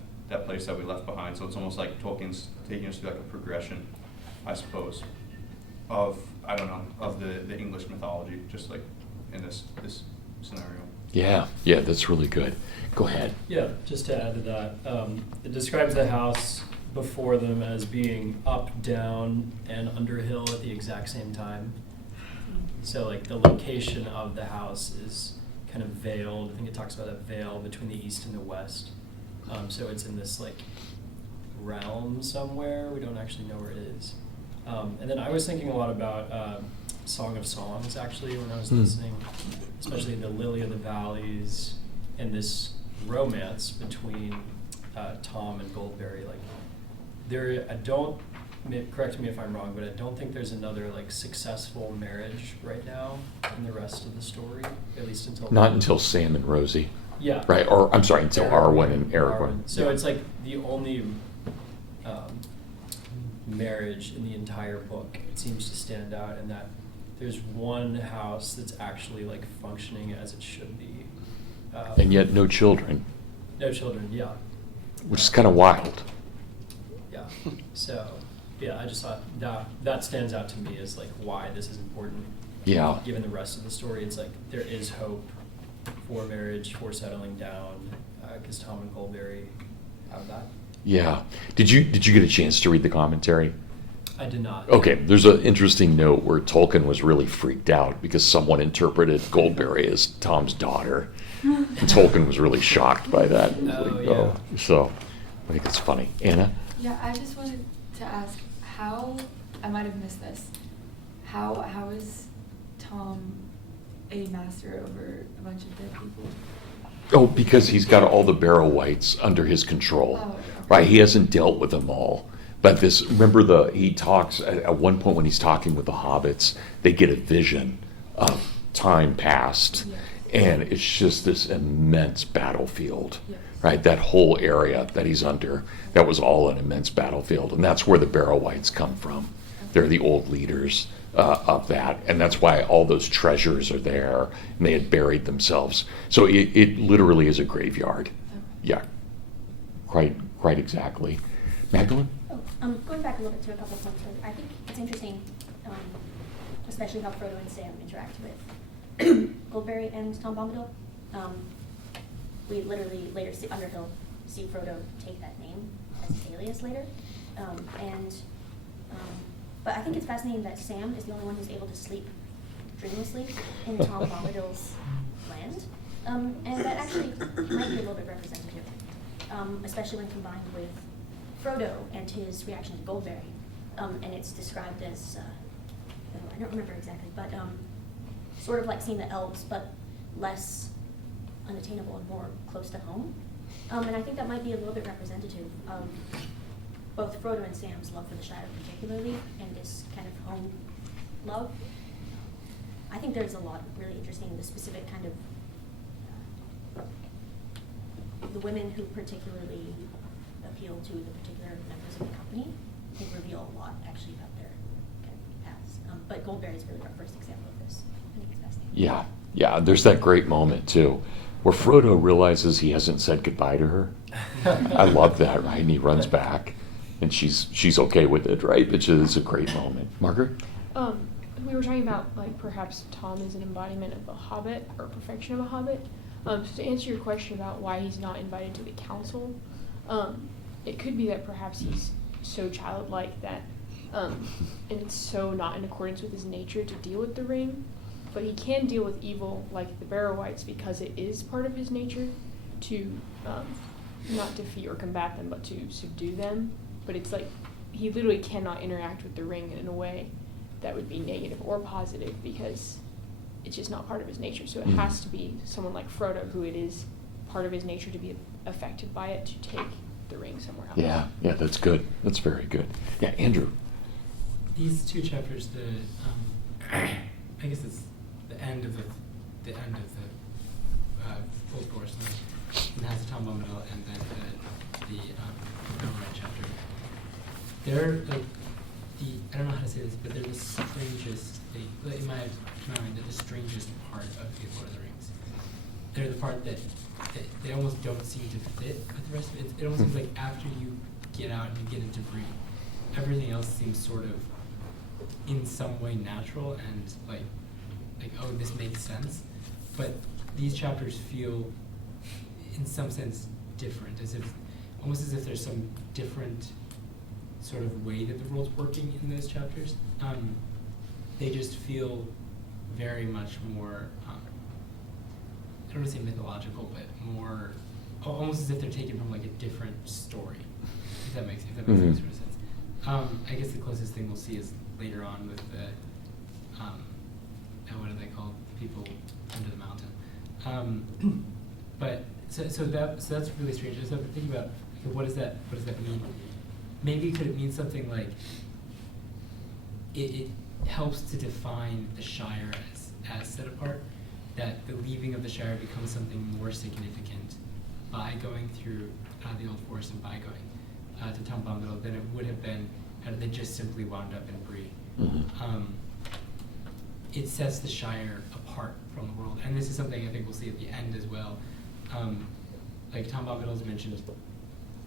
place that we left behind. So it's almost like Tolkien's taking us through like a progression, I suppose, of the English mythology, just like in this scenario. Yeah, that's really good. Go ahead. Yeah, just to add to that, it describes the house before them as being up, down, and under a hill at the exact same time. So like the location of the house is kind of veiled. I think it talks about a veil between the east and the west. So it's in this like realm somewhere. We don't actually know where it is. And then I was thinking a lot about Song of Songs actually when I was listening, especially the Lily of the Valleys and this romance between Tom and Goldberry. Like correct me if I'm wrong, but I don't think there's another like successful marriage right now in the rest of the story, at least until Sam and Rosie. Yeah. Right, or I'm sorry, until Arwen and Aragorn. So it's like the only marriage in the entire book. It seems to stand out in that there's one house that's actually like functioning as it should be. And yet no children. No children, yeah. Which is kind of wild. Yeah. So, yeah, I just thought that stands out to me as like why this is important. Yeah. Given the rest of the story, it's like there is hope for marriage, for settling down, because Tom and Goldberry have that. Yeah. Did you get a chance to read the commentary? I did not. Okay, there's an interesting note where Tolkien was really freaked out because someone interpreted Goldberry as Tom's daughter. And Tolkien was really shocked by that. So I think it's funny. Anna? Yeah, I just wanted to ask how, I might have missed this, how is Tom a master over a bunch of dead people? Oh, because he's got all the Barrow-wights under his control. Oh, okay. Right, he hasn't dealt with them all. But he talks, at one point when he's talking with the hobbits, they get a vision of time past. Yeah. And it's just this immense battlefield, Yes. right? That whole area that he's under, that was all an immense battlefield. And that's where the Barrow-wights come from. They're the old leaders of that. And that's why all those treasures are there. And they had buried themselves. So it literally is a graveyard. Okay. Yeah, quite exactly. Magdalene? Going back a little bit to a couple points, I think it's interesting, especially how Frodo and Sam interact with Goldberry and Tom Bombadil. We literally later see Underhill see Frodo take that name as his alias later, but I think it's fascinating that Sam is the only one who's able to sleep dreamlessly in Tom Bombadil's land, and that actually might be a little bit representative, especially when combined with Frodo and his reaction to Goldberry, and it's described as, I don't remember exactly, but sort of like seeing the elves, but less unattainable and more close to home. And I think that might be a little bit representative of both Frodo and Sam's love for the Shire particularly, and this kind of home love. I think there's a lot really interesting, the specific kind of, the women who particularly appeal to the particular members of the company, I think reveal a lot actually about their kind of paths. But Goldberry is really our first example of this. I think it's fascinating. Yeah, there's that great moment too, where Frodo realizes he hasn't said goodbye to her. I love that, right? And he runs back, and she's okay with it, right? But it's a great moment. Margaret? We were talking about like perhaps Tom is an embodiment of a hobbit or perfection of a hobbit. So to answer your question about why he's not invited to the council, it could be that perhaps he's so childlike that, and it's so not in accordance with his nature to deal with the ring, but he can deal with evil like the Barrow-wights because it is part of his nature to not defeat or combat them, but to subdue them. But it's like he literally cannot interact with the ring in a way that would be negative or positive because it's just not part of his nature. So it has to be someone like Frodo, who it is part of his nature to be affected by it, to take the ring somewhere else. Yeah, that's good. That's very good. Yeah, Andrew. These two chapters, I guess it's the end of the full forest. It has Tom Bombadil and then the Belrite chapter. They're like I don't know how to say this, but they're the strangest. In my mind, they're the strangest part of the Lord of the Rings. They're the part that they almost don't seem to fit with the rest of it. It almost seems like after you get out and you get into Bree, everything else seems sort of in some way natural and like oh, this makes sense. But these chapters feel in some sense different, almost as if there's some different sort of way that the world's working in those chapters. They just feel very much more, I don't want to say mythological, but more, almost as if they're taken from like a different story, if that makes any sort of sense. I guess the closest thing we'll see is later on with the, what are they called? The people under the mountain. But so that's really strange. So I'm thinking about okay, what does that mean? Maybe could it mean something like it helps to define the Shire as set apart, that the leaving of the Shire becomes something more significant by going through the Old Forest and by going to Tom Bombadil than it would have been had they just simply wound up in Bree. It sets the Shire apart from the world, and this is something I think we'll see at the end as well. Like Tom Bombadil is mentioned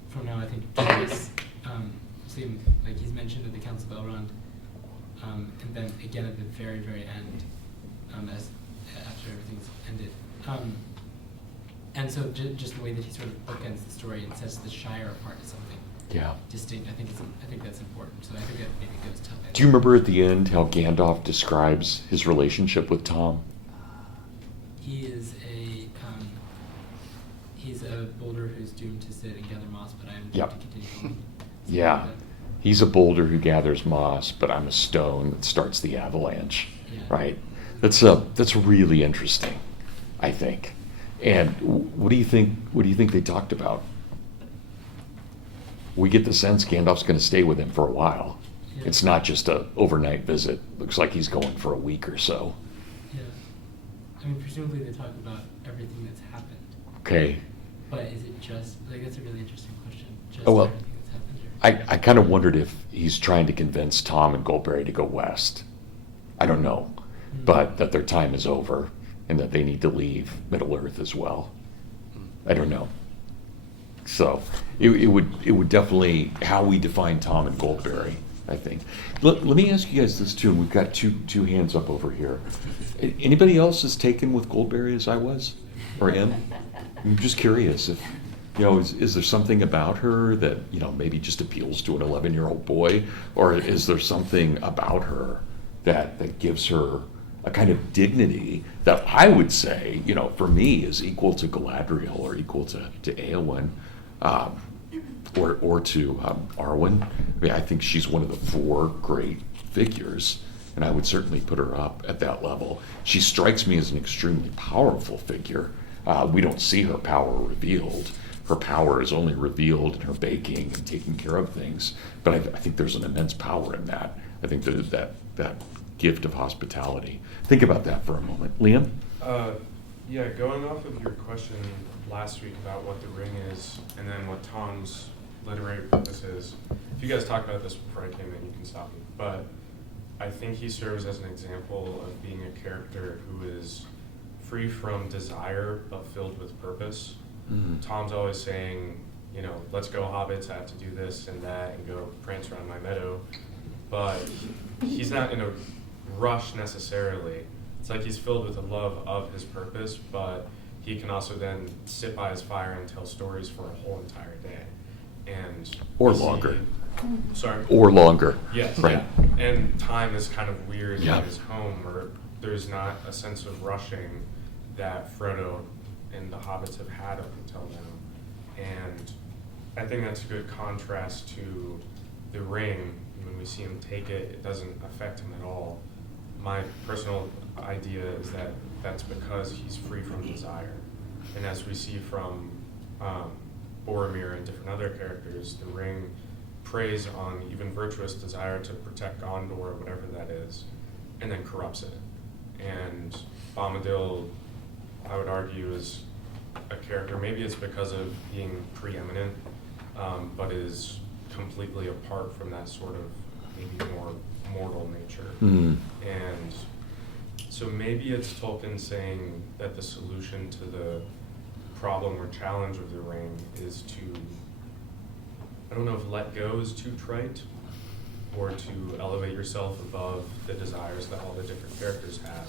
from now, I think twice. See him, like he's mentioned at the Council of Elrond, and then again at the very, very end, as after everything's ended. And so just the way that he sort of bookends the story and sets the Shire apart as something distinct. I think that's important. So I think that maybe goes to. Do you remember at the end how Gandalf describes his relationship with Tom? He is he's a boulder who's doomed to sit and gather moss, but I'm doomed to continue on. Yeah. He's a boulder who gathers moss, but I'm a stone that starts the avalanche. Yeah. Right? That's really interesting, I think. And what do you think they talked about? We get the sense Gandalf's going to stay with him for a while. Yeah. It's not just a overnight visit. Looks like he's going for a week or so. Yeah. I mean, presumably they talk about everything that's happened. Okay. But is it just, like, that's a really interesting question. Just Oh, well, everything that's happened? Or? I kind of wondered if he's trying to convince Tom and Goldberry to go west. I don't know. But that their time is over and that they need to leave Middle-earth as well. I don't know. So it would definitely how we define Tom and Goldberry, I think. Let me ask you guys this too, and we've got two hands up over here. Anybody else as taken with Goldberry as I was or am? I'm just curious if is there something about her that maybe just appeals to an 11-year-old boy, or is there something about her that gives her a kind of dignity that I would say, for me is equal to Galadriel or equal to Éowyn, or to Arwen. I mean, I think she's one of the four great figures, and I would certainly put her up at that level. She strikes me as an extremely powerful figure. We don't see her power revealed. Her power is only revealed in her baking and taking care of things. But I think there's an immense power in that. I think that gift of hospitality. Think about that for a moment. Liam? Yeah, going off of your question last week about what the ring is and then what Tom's literary purpose is, if you guys talked about this before I came in, you can stop me. But I think he serves as an example of being a character who is free from desire but filled with purpose. Mm-hmm. Tom's always saying, let's go hobbits, I have to do this and that and go prance around my meadow. But he's not in a rush necessarily. It's like he's filled with a love of his purpose, but he can also then sit by his fire and tell stories for a whole entire day. and Or we see- longer. Sorry. Or longer. Yes. Right. Yeah. And time is kind of weird Yeah. in his home, where there's not a sense of rushing that Frodo and the hobbits have had up until now. And I think that's a good contrast to the ring. When we see him take it, it doesn't affect him at all. My personal idea is that that's because he's free from desire. And as we see from Boromir and different other characters, the ring preys on even virtuous desire to protect Gondor or whatever that is, and then corrupts it. And Bombadil, I would argue, is a character, maybe it's because of being preeminent, but is completely apart from that sort of maybe more mortal nature. Mm. And so maybe it's Tolkien saying that the solution to the problem or challenge of the ring is to, I don't know if let go is too trite, or to elevate yourself above the desires that all the different characters have,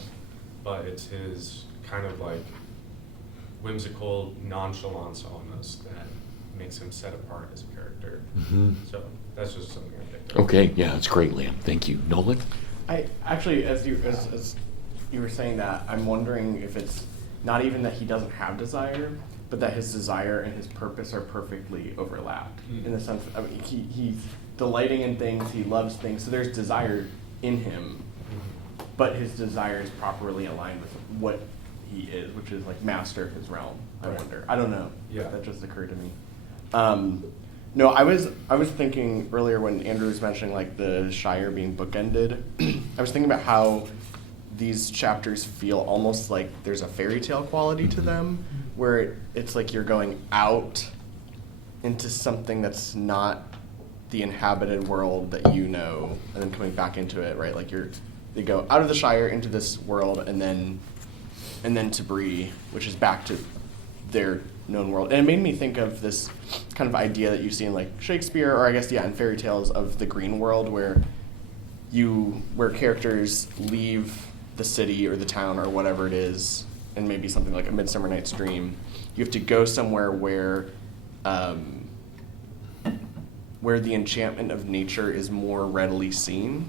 but it's his kind of like whimsical nonchalance almost that makes him set apart as a character. Mhm. So that's just something I picked up. Okay, yeah, that's great, Liam. Thank you. Nolan? I actually, as you were saying that, I'm wondering if it's not even that he doesn't have desire, but that his desire and his purpose are perfectly overlapped. In the sense, I mean, he's delighting in things, he loves things, so there's desire in him, but his desire is properly aligned with what he is, which is like master of his realm. I Right. wonder. I don't know. Yeah. That just occurred to me. No, I was thinking earlier when Andrew was mentioning like the Shire being bookended. I was thinking about how these chapters feel almost like there's a fairy tale quality to them, where it's like you're going out into something that's not the inhabited world that you know, and then coming back into it, right? Like they go out of the Shire into this world, and then to Bree, which is back to their known world. And it made me think of this kind of idea that you see in like Shakespeare, or I guess, yeah, in fairy tales of the green world, where characters leave the city or the town or whatever it is, and maybe something like A Midsummer Night's Dream. You have to go somewhere where the enchantment of nature is more readily seen.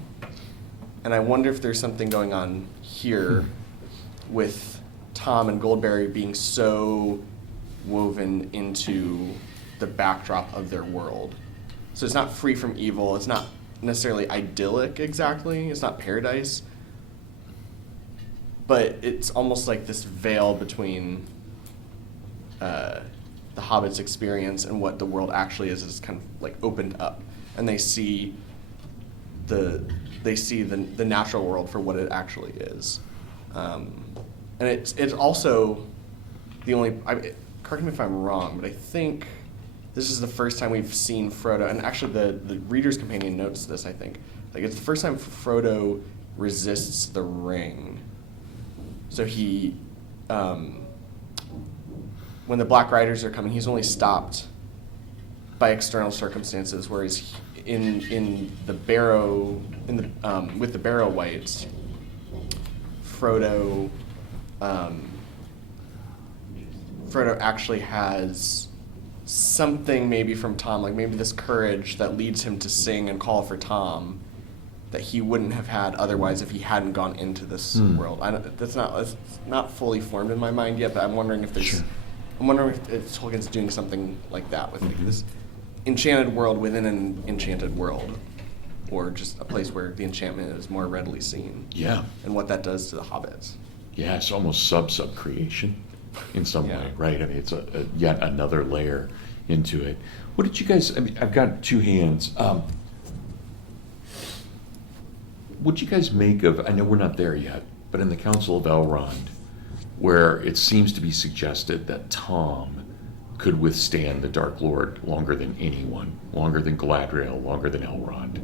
And I wonder if there's something going on here with Tom and Goldberry being so woven into the backdrop of their world. So it's not free from evil, it's not necessarily idyllic exactly, it's not paradise, but it's almost like this veil between the Hobbit's experience and what the world actually is kind of like opened up, and they see the natural world for what it actually is, and it's also the only. Correct me if I'm wrong, but I think this is the first time we've seen Frodo, and actually the Reader's Companion notes this. I think like it's the first time Frodo resists the ring. So he, when the Black Riders are coming, he's only stopped by external circumstances, whereas in the Barrow, with the Barrow Wights, Frodo actually has something maybe from Tom, like maybe this courage that leads him to sing and call for Tom, that he wouldn't have had otherwise if he hadn't gone into this world. That's not fully formed in my mind yet, but I'm wondering if there's. Sure. I'm wondering if Tolkien's doing something like that with like this enchanted world within an enchanted world, or just a place where the enchantment is more readily seen. Yeah. And what that does to the hobbits. Yeah, it's almost sub creation in some way, right? I mean, it's a yet another layer into it. What did you guys? I mean, I've got two hands. What did you guys make of? I know we're not there yet, but in the Council of Elrond, where it seems to be suggested that Tom could withstand the Dark Lord longer than anyone, longer than Galadriel, longer than Elrond.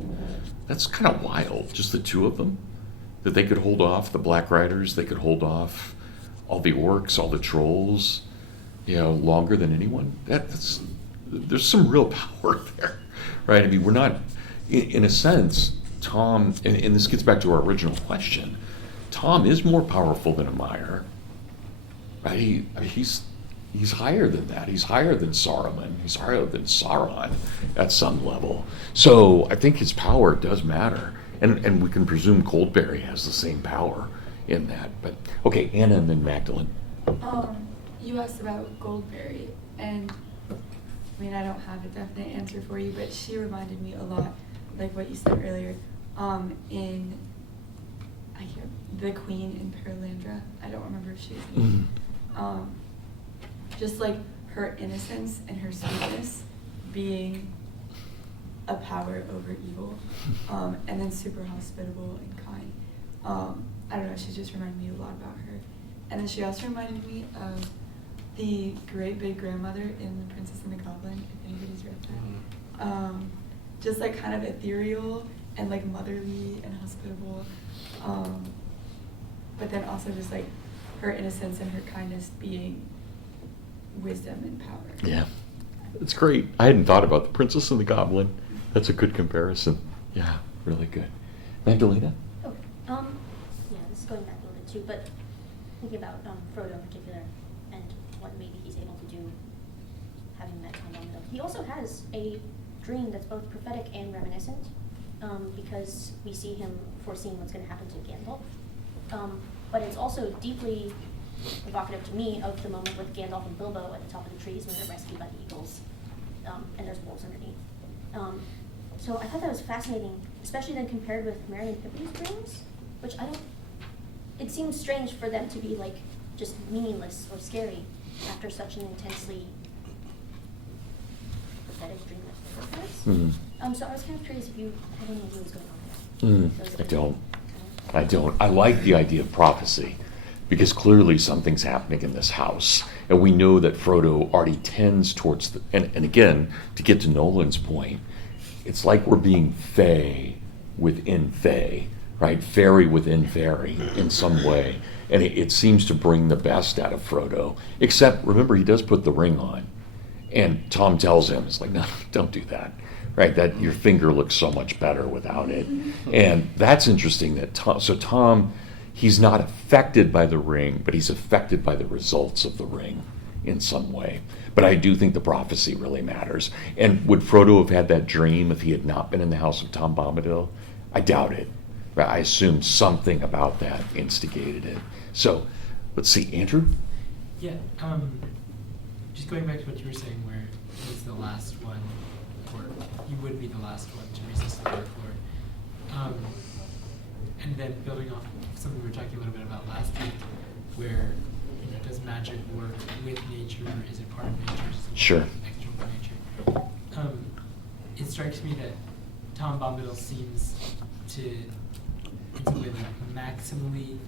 That's kind of wild, just the two of them, that they could hold off the Black Riders, they could hold off all the orcs, all the trolls, longer than anyone. There's some real power there, right? I mean, we're not, in a sense, Tom, and this gets back to our original question, Tom is more powerful than Amire, right? He's he's higher than that. He's higher than Saruman. He's higher than Sauron at some level. So I think his power does matter. And we can presume Goldberry has the same power in that. But okay, Anna and then Magdalene. You asked about Goldberry, and I mean, I don't have a definite answer for you, but she reminded me a lot, like what you said earlier, in the Queen in Perelandra. I don't remember if she was just like her innocence and her sweetness being a power over evil, and then super hospitable and kind. I don't know, she just reminded me a lot about her. And then she also reminded me of the great big grandmother in The Princess and the Goblin, if anybody's read that. Just like kind of ethereal and like motherly and hospitable, but then also just like her innocence and her kindness being wisdom and power. Yeah, it's great. I hadn't thought about The Princess and the Goblin. That's a good comparison. Yeah, really good. Magdalena? Oh, yeah, this is going back a little bit too, but thinking about Frodo in particular and what maybe he's able to do having met Tom Bombadil. He also has a dream that's both prophetic and reminiscent, because we see him foreseeing what's going to happen to Gandalf. But it's also deeply evocative to me of the moment with Gandalf and Bilbo at the top of the trees when they're rescued by the eagles, and there's wolves underneath. So I thought that was fascinating, especially then compared with Merry and Pippin's dreams, which it seems strange for them to be like just meaningless or scary after such an intensely prophetic dream like this. So I was kind of curious if you had any idea what was going on there. I don't. I like the idea of prophecy, because clearly something's happening in this house. And we know that Frodo already tends towards and again, to get to Nolan's point, it's like we're being Fae within Fae, right? Fairy within fairy in some way. And it seems to bring the best out of Frodo. Except, remember, he does put the ring on. And Tom tells him, it's like, no, don't do that. Right, that your finger looks so much better without it. And that's interesting that Tom, he's not affected by the ring, but he's affected by the results of the ring in some way. But I do think the prophecy really matters. And would Frodo have had that dream if he had not been in the house of Tom Bombadil? I doubt it. I assume something about that instigated it. So, let's see, Andrew? Yeah, just going back to what you were saying, where he's the last one, or he would be the last one to resist the Dark Lord. And then building off something we were talking a little bit about last week, where does magic work with nature, or is it part of nature? Sure. External to nature. It strikes me that Tom Bombadil seems to, in some way, like maximally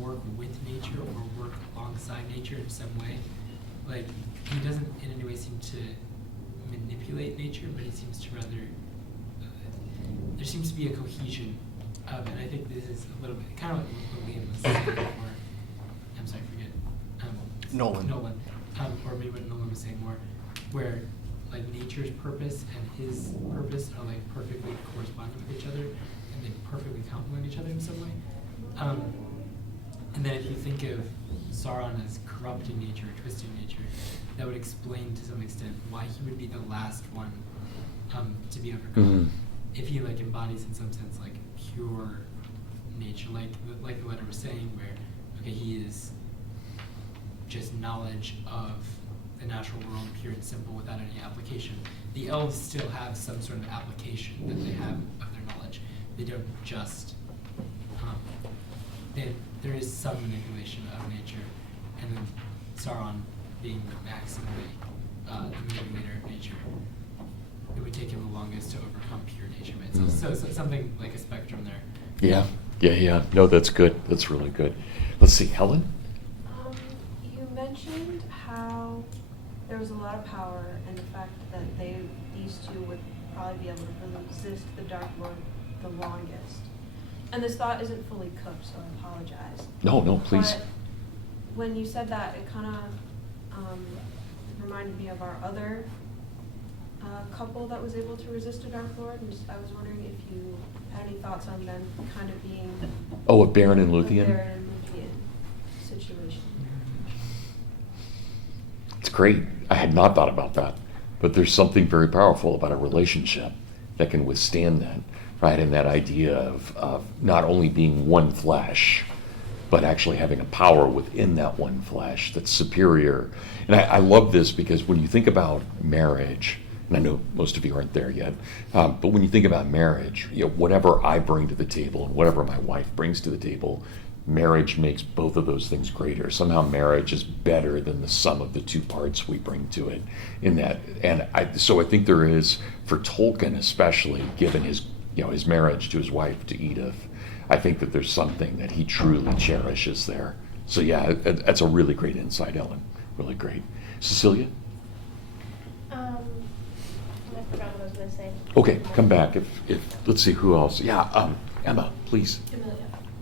work with nature or work alongside nature in some way. Like, he doesn't in any way seem to manipulate nature, but he seems to rather, there seems to be a cohesion of, and I think this is a little bit, kind of like what Liam was saying before, I'm sorry, forget. Nolan. Or maybe what Nolan was saying more, where like nature's purpose and his purpose are like perfectly corresponding with each other, and they perfectly complement each other in some way. And then if you think of Sauron as corrupting nature, twisting nature, that would explain to some extent why he would be the last one to be overcome. If he like embodies in some sense like pure nature, like the letter was saying, where okay, he is just knowledge of the natural world, pure and simple, without any application. The elves still have some sort of application that they have of their knowledge. They don't just there is some manipulation of nature, and then Sauron being maximally the manipulator of nature. It would take him the longest to overcome pure nature. So something like a spectrum there. Yeah. No, that's good. That's really good. Let's see, Helen? You mentioned how there was a lot of power and the fact that these two would probably be able to resist the Dark Lord the longest. And this thought isn't fully cooked, so I apologize. No, please. But when you said that, it kind of reminded me of our other couple that was able to resist a Dark Lord, and I was wondering if you had any thoughts on them kind of being... Oh, with Beren and Luthien? Beren and situation. It's great. I had not thought about that. But there's something very powerful about a relationship that can withstand that, right? And that idea of not only being one flesh, but actually having a power within that one flesh that's superior. And I love this because when you think about marriage, and I know most of you aren't there yet, but when you think about marriage, whatever I bring to the table and whatever my wife brings to the table, marriage makes both of those things greater. Somehow marriage is better than the sum of the two parts we bring to it in that. And so I think there is, for Tolkien especially, given his marriage to his wife, to Edith, I think that there's something that he truly cherishes there. So yeah, that's a really great insight, Ellen. Really great. Cecilia? I forgot what I was going to say. Okay, come back. If let's see who else. Yeah, Emma, please.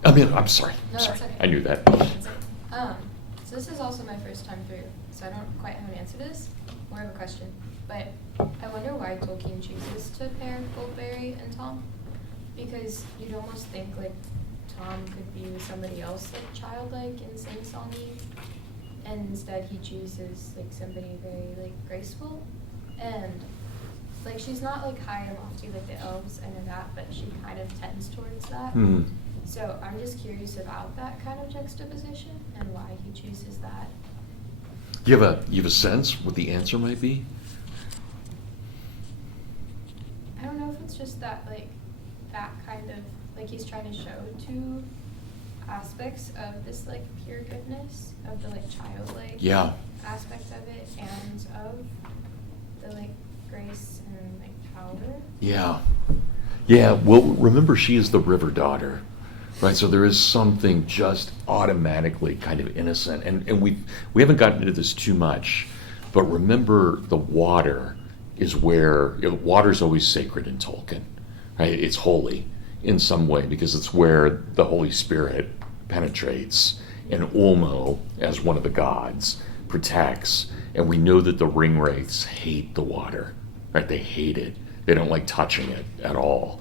I'm sorry. No, sorry. that's okay. I knew that. So this is also my first time through, so I don't quite have an answer to this. More of a question. But I wonder why Tolkien chooses to pair Goldberry and Tom. Because you'd almost think like Tom could be with somebody else like childlike and sing-songy, and instead he chooses like somebody very like graceful, and like she's not like high and lofty like the elves, I know that, but she kind of tends towards that. Mm. So I'm just curious about that kind of juxtaposition and why he chooses that. You have a sense what the answer might be? I don't know if it's just that like that kind of like he's trying to show two aspects of this like pure goodness of the like childlike aspect of it and of the like grace and like power. Yeah, well, remember she is the river daughter, right? So there is something just automatically kind of innocent, and we haven't gotten into this too much, but remember the water is where water's always sacred in Tolkien, right? It's holy in some way because it's where the Holy Spirit penetrates, and Ulmo, as one of the gods, protects. And we know that the ringwraiths hate the water, right? They hate it. They don't like touching it at all.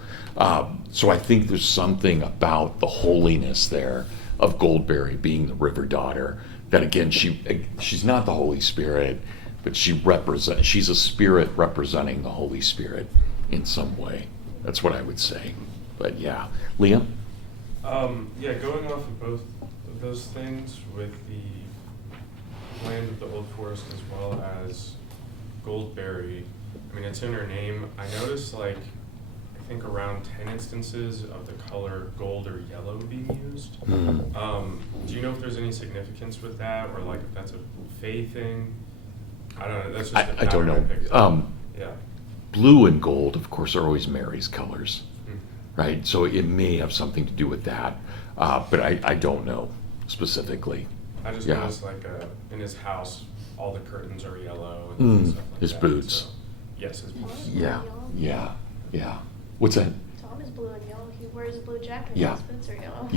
So I think there's something about the holiness there of Goldberry being the river daughter that, again, she's not the Holy Spirit, but she's a spirit representing the Holy Spirit in some way. That's what I would say. But yeah. Liam? Yeah, going off of both of those things with the land of the Old Forest as well as Goldberry, I mean, it's in her name. I noticed, like, I think around 10 instances of the color gold or yellow being used. Do you know if there's any significance with that, or like if that's a Fae thing? I don't know. That's just I don't know. Yeah. Blue and gold, of course, are always Mary's colors, right? So it may have something to do with that, but I don't know specifically. I just noticed, like, in his house, all the curtains are yellow Mm, stuff like his that. boots. So, yes, his boots. Yeah. What's that? Tom is blue and yellow. He wears a blue jacket. Yeah. His boots are yellow.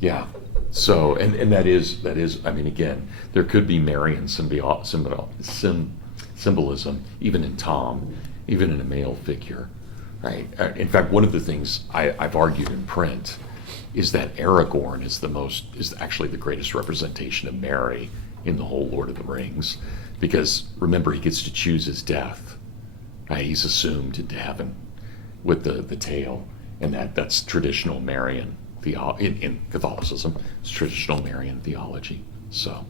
Yeah. So, and that is, I mean, again, there could be Marian symbolism, even in Tom, even in a male figure, right? In fact, one of the things I've argued in print is that Aragorn is actually the greatest representation of Mary in the whole Lord of the Rings, because remember, he gets to choose his death. Right? He's assumed into heaven with the tail, and that's traditional Marian theology. In Catholicism, it's traditional Marian theology. So,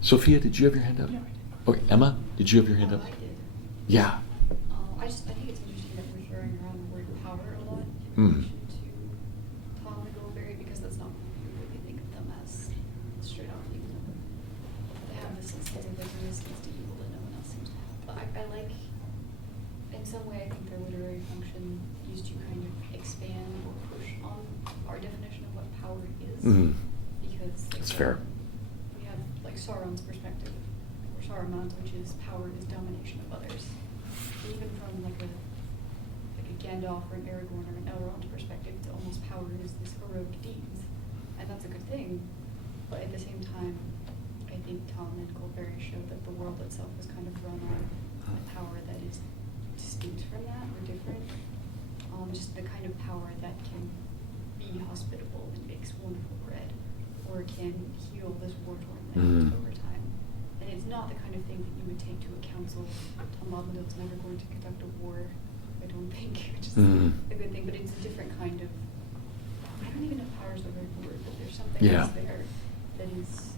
Sophia, did you have your hand up? No. Okay, Emma, did you have your hand up? I did. Yeah. I think it's interesting that we're throwing around the word power a lot in Mm. relation to Tom and Goldberry, because that's not what we really think of them as straight up evil. They have this sense of their resistance to evil that no one else seems to have. But I like, in some way, I think their literary function used to kind of expand or push on our definition of what power is. Mm. Because like, That's fair. we have like Sauron's perspective, or Saruman's, which is power is domination of others. Even from like a Gandalf or an Aragorn or an Elrond perspective, it's almost power is this heroic deeds, and that's a good thing. But at the same time, I think Tom and Goldberry show that the world itself was kind of run on a power that is distinct from that or different. Just the kind of power that can be hospitable and makes wonderful bread, or can heal this war-torn land Mm. over time. And it's not the kind of thing that you would take to a council. Tom Bombadil's never going to conduct a war, I don't think, which is a good thing, but it's a different kind of, I don't even know if power is the right word, but there's something Yeah. else there that is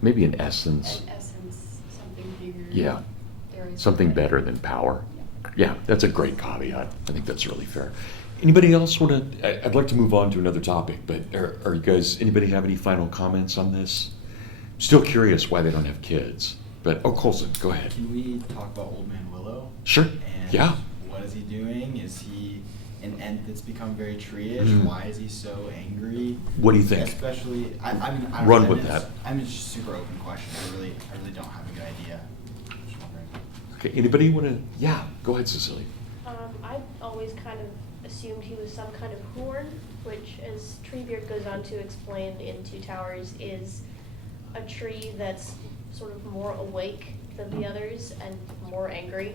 Maybe an essence. an essence, something bigger. Yeah. There is Something better than power. Yeah, that's a great caveat. I think that's really fair. Anybody else want to? I'd like to move on to another topic, but are you guys? Anybody have any final comments on this? Still curious why they don't have kids. But Colson, go ahead. Can we talk about Old Man Willow? Sure. And Yeah. what is he doing? Is he an Ent that's become very tree-ish? Mhm. Why is he so angry? What do you think? Especially, I mean, I Run don't- with it's- that. I mean, it's just a super open question. I really don't have a good idea. Just wondering. Okay. Anybody want to? Yeah. Go ahead, Cecily. I always kind of assumed he was some kind of horn, which, as Treebeard goes on to explain in Two Towers, is a tree that's sort of more awake than the others and more angry.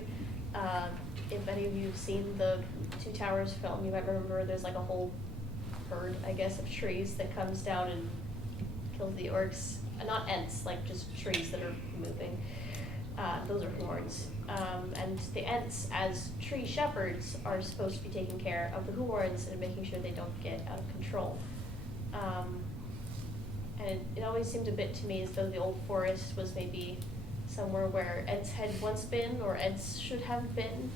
If any of you have seen the Two Towers film, you might remember there's like a whole herd, I guess, of trees that comes down and kills the orcs. Not Ents, like just trees that are moving. Those are horns. And the Ents, as tree shepherds, are supposed to be taking care of the horns and making sure they don't get out of control. And it always seemed a bit to me as though the old forest was maybe somewhere where Ents had once been, or Ents should have been.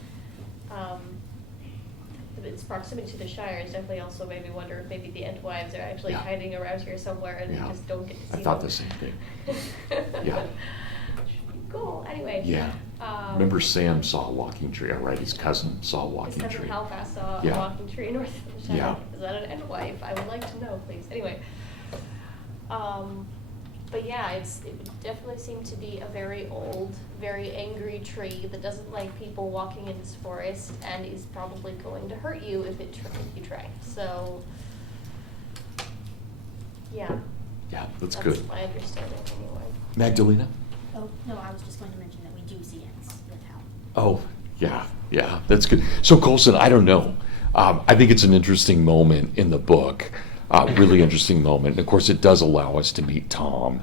Its proximity to the Shire is definitely also made me wonder if maybe the Entwives are actually Yeah. hiding around here somewhere and Yeah. we just don't get to see them. I thought the same thing. Yeah. Cool, anyway. Yeah. Remember Sam saw a walking tree, right? His cousin saw a His walking cousin tree. Halifax saw Yeah. a walking tree north of the Shire. Yeah. Is that an Entwife? I would like to know, please. Anyway. But yeah, it would definitely seem to be a very old, very angry tree that doesn't like people walking in this forest and is probably going to hurt you if if you try. So, yeah. Yeah, that's good. That's my understanding anyway. Magdalena? Oh, no, I was just going to mention that we do see ants with Hal. Oh, yeah, that's good. So Colson, I don't know. I think it's an interesting moment in the book, really interesting moment. And of course, it does allow us to meet Tom,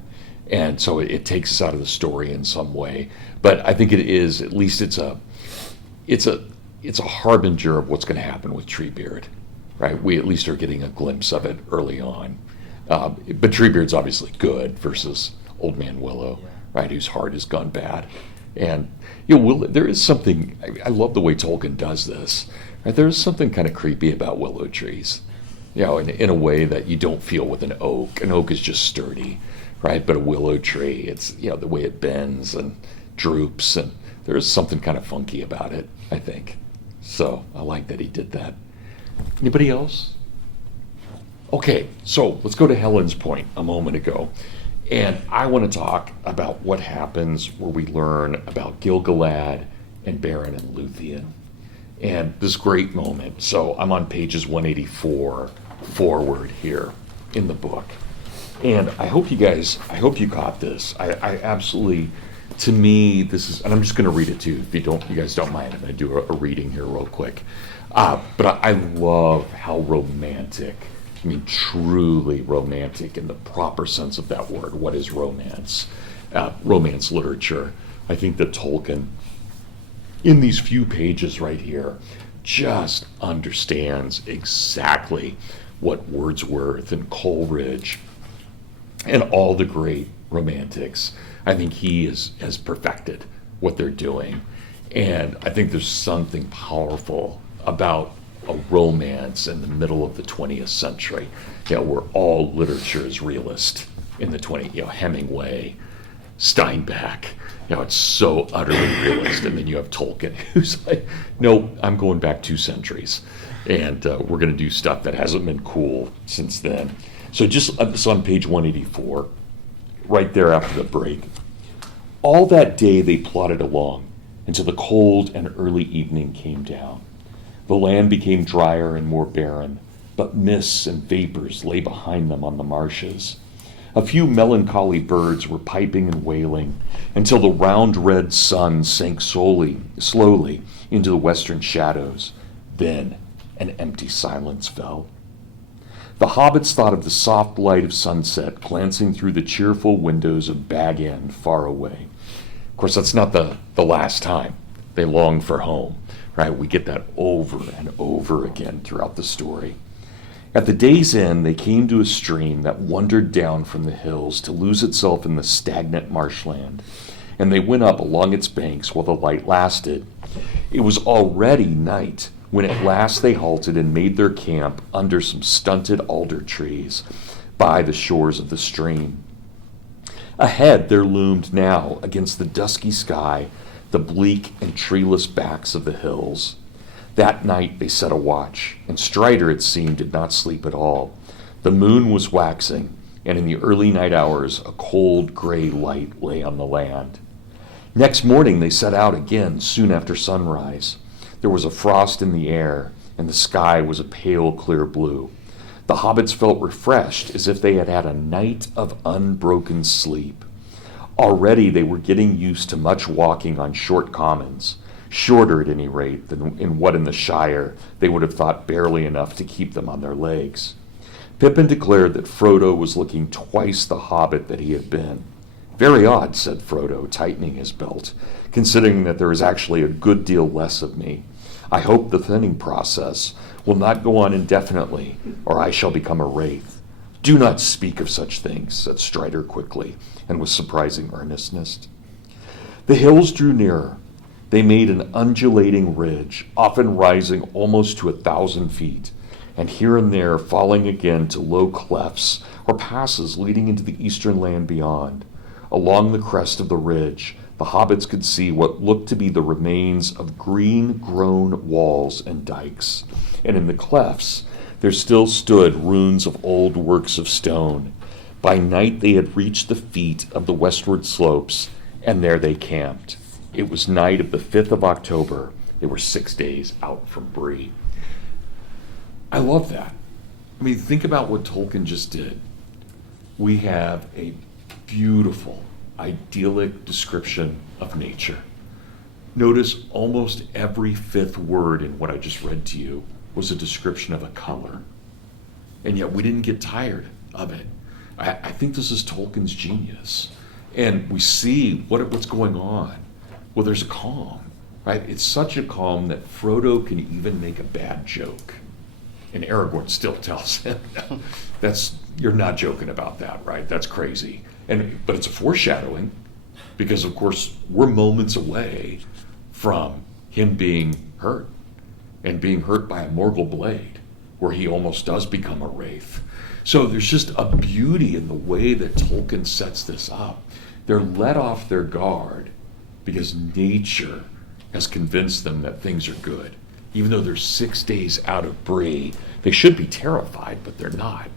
and so it takes us out of the story in some way. But I think it is, at least it's a harbinger of what's going to happen with Treebeard, right? We at least are getting a glimpse of it early on. But Treebeard's obviously good versus Old Man Willow, right? Whose heart has gone bad. And there is something, I love the way Tolkien does this, right? There is something kind of creepy about willow trees, in a way that you don't feel with an oak. An oak is just sturdy, right? But a willow tree, it's, the way it bends and droops, and there is something kind of funky about it, I think. So I like that he did that. Anybody else? Okay, so let's go to Helen's point a moment ago. And I want to talk about what happens where we learn about Gil-galad and Beren and Luthien. And this great moment. So I'm on pages 184 forward here in the book. And I hope you caught this. I absolutely, to me, this is, and I'm just going to read it too, if you guys don't mind. I'm going to do a reading here real quick. But I love how romantic, truly romantic in the proper sense of that word. What is romance? Romance literature. I think that Tolkien, in these few pages right here, just understands exactly what Wordsworth and Coleridge and all the great romantics, I think he has perfected what they're doing. And I think there's something powerful about a romance in the middle of the 20th century, where all literature is realist in the 20th, Hemingway, Steinbeck, it's so utterly realist. And then you have Tolkien, who's like, no, I'm going back 2 centuries, and we're going to do stuff that hasn't been cool since then. So so on page 184, right there after the break, all that day they plodded along until the cold and early evening came down. The land became drier and more barren, but mists and vapors lay behind them on the marshes. A few melancholy birds were piping and wailing until the round red sun sank slowly into the western shadows. Then an empty silence fell. The hobbits thought of the soft light of sunset glancing through the cheerful windows of Bag End far away. Of course, that's not the last time they longed for home, right? We get that over and over again throughout the story. At the day's end, they came to a stream that wandered down from the hills to lose itself in the stagnant marshland, and they went up along its banks while the light lasted. It was already night when at last they halted and made their camp under some stunted alder trees by the shores of the stream. Ahead there loomed now against the dusky sky the bleak and treeless backs of the hills. That night they set a watch, and Strider, it seemed, did not sleep at all. The moon was waxing, and in the early night hours a cold gray light lay on the land. Next morning they set out again soon after sunrise. There was a frost in the air, and the sky was a pale clear blue. The hobbits felt refreshed, as if they had had a night of unbroken sleep. Already they were getting used to much walking on short commons, shorter at any rate than in what in the Shire they would have thought barely enough to keep them on their legs. Pippin declared that Frodo was looking twice the hobbit that he had been. Very odd, said Frodo, tightening his belt, considering that there is actually a good deal less of me. I hope the thinning process will not go on indefinitely, or I shall become a wraith. Do not speak of such things, said Strider quickly, and with surprising earnestness. The hills drew nearer. They made an undulating ridge, often rising almost to 1,000 feet, and here and there falling again to low clefts or passes leading into the eastern land beyond. Along the crest of the ridge, the hobbits could see what looked to be the remains of green-grown walls and dikes, and in the clefts there still stood ruins of old works of stone. By night they had reached the feet of the westward slopes, and there they camped. It was night of the 5th of October. They were 6 days out from Bree. I love that. I mean, think about what Tolkien just did. We have a beautiful, idyllic description of nature. Notice almost every fifth word in what I just read to you was a description of a color. And yet we didn't get tired of it. I think this is Tolkien's genius. And we see what's going on. Well, there's a calm, right? It's such a calm that Frodo can even make a bad joke. And Aragorn still tells him, no, you're not joking about that, right? That's crazy. But it's a foreshadowing, because of course we're moments away from him being hurt, and being hurt by a Morgul blade, where he almost does become a wraith. So there's just a beauty in the way that Tolkien sets this up. They're let off their guard because nature has convinced them that things are good. Even though they're 6 days out of Bree, they should be terrified, but they're not.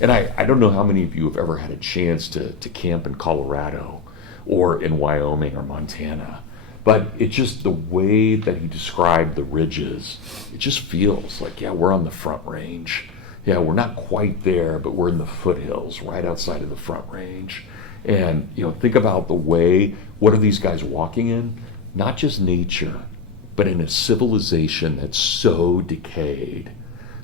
And I don't know how many of you have ever had a chance to camp in Colorado or in Wyoming or Montana, but it's just the way that he described the ridges, it just feels like, yeah, we're on the Front Range. Yeah, we're not quite there, but we're in the foothills right outside of the Front Range. And, think about the way, what are these guys walking in? Not just nature, but in a civilization that's so decayed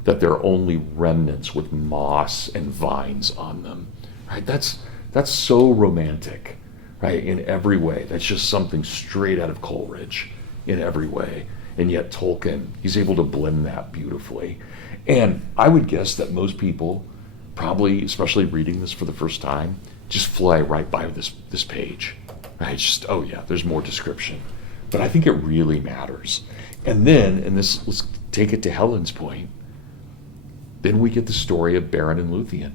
that there are only remnants with moss and vines on them, right? That's so romantic, right? In every way. That's just something straight out of Coleridge in every way. And yet Tolkien, he's able to blend that beautifully. And I would guess that most people, probably, especially reading this for the first time, just fly right by this page, right? It's just, oh yeah, there's more description. But I think it really matters. And then, let's take it to Helen's point, then we get the story of Beren and Luthien.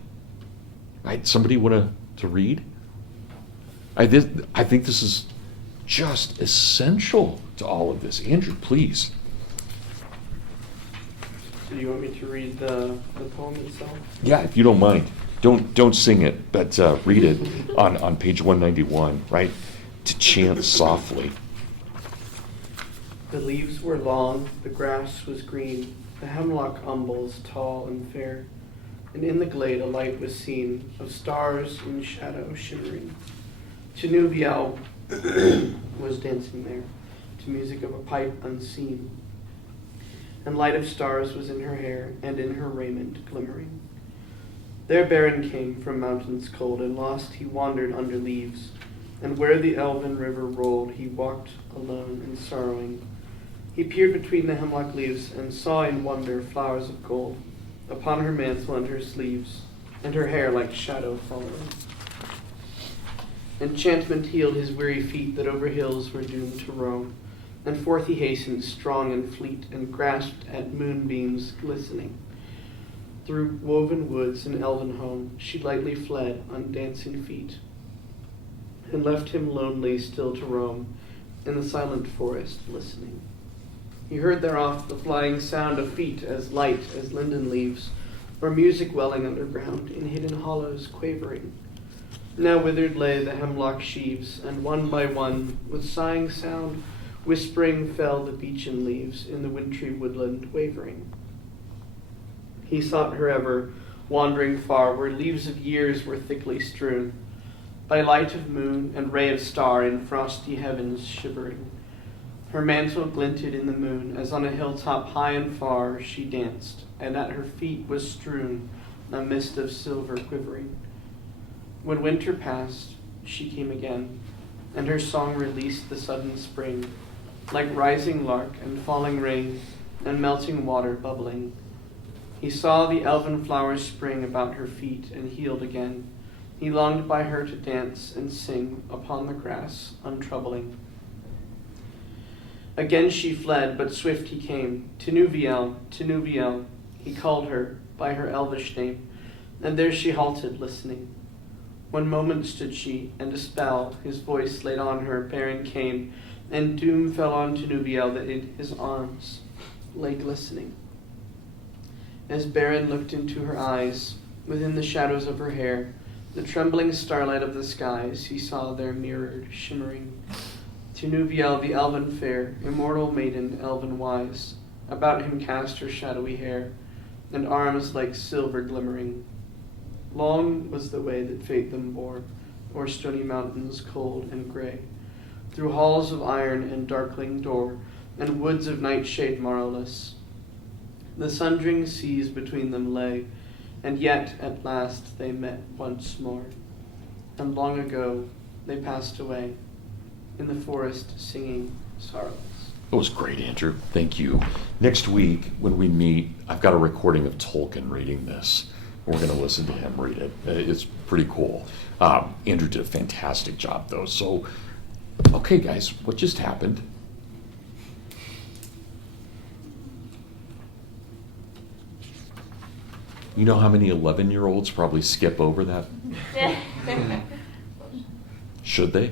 Right? Somebody want to read? I think this is just essential to all of this. Andrew, please. So do you want me to read the poem itself? Yeah, if you don't mind. Don't sing it, but read it on page 191, right? To chant softly. The leaves were long, the grass was green, the hemlock umbels tall and fair, and in the glade a light was seen, of stars in shadow shimmering. Chenuviel was dancing there, to music of a pipe unseen, and light of stars was in her hair, and in her raiment glimmering. There Beren came from mountains cold, and lost he wandered under leaves. And where the elven river rolled, he walked alone and sorrowing. He peered between the hemlock leaves, and saw in wonder flowers of gold upon her mantle and her sleeves, and her hair like shadow following. Enchantment healed his weary feet that over hills were doomed to roam, and forth he hastened, strong and fleet, and grasped at moonbeams glistening. Through woven woods and elven home, she lightly fled on dancing feet, and left him lonely still to roam in the silent forest listening. He heard thereof the flying sound of feet as light as linden leaves, or music welling underground in hidden hollows quavering. Now withered lay the hemlock sheaves, and one by one, with sighing sound, whispering fell the beechen leaves in the wintry woodland wavering. He sought her ever, wandering far, where leaves of years were thickly strewn, by light of moon and ray of star in frosty heavens shivering. Her mantle glinted in the moon, as on a hilltop high and far she danced, and at her feet was strewn a mist of silver quivering. When winter passed, she came again, and her song released the sudden spring, like rising lark and falling rain and melting water bubbling. He saw the elven flowers spring about her feet and healed again. He longed by her to dance and sing upon the grass untroubling. Again she fled, but swift he came. Tinuviel, he called her by her elvish name, and there she halted, listening. One moment stood she, and a spell his voice laid on her. Beren came, and doom fell on Tinuviel that in his arms lay glistening. As Beren looked into her eyes, within the shadows of her hair, the trembling starlight of the skies, he saw there mirrored, shimmering, Tinuviel the elven fair, immortal maiden, elven wise, about him cast her shadowy hair, and arms like silver glimmering. Long was the way that fate them bore, o'er stony mountains cold and gray, through halls of iron and darkling door, and woods of nightshade marrowless. The sundering seas between them lay, and yet at last they met once more. And long ago they passed away, in the forest singing sorrowless. That was great, Andrew. Thank you. Next week, when we meet, I've got a recording of Tolkien reading this. We're going to listen to him read it. It's pretty cool. Andrew did a fantastic job, though. So, okay, guys, what just happened? You know how many 11-year-olds probably skip over that? Should they?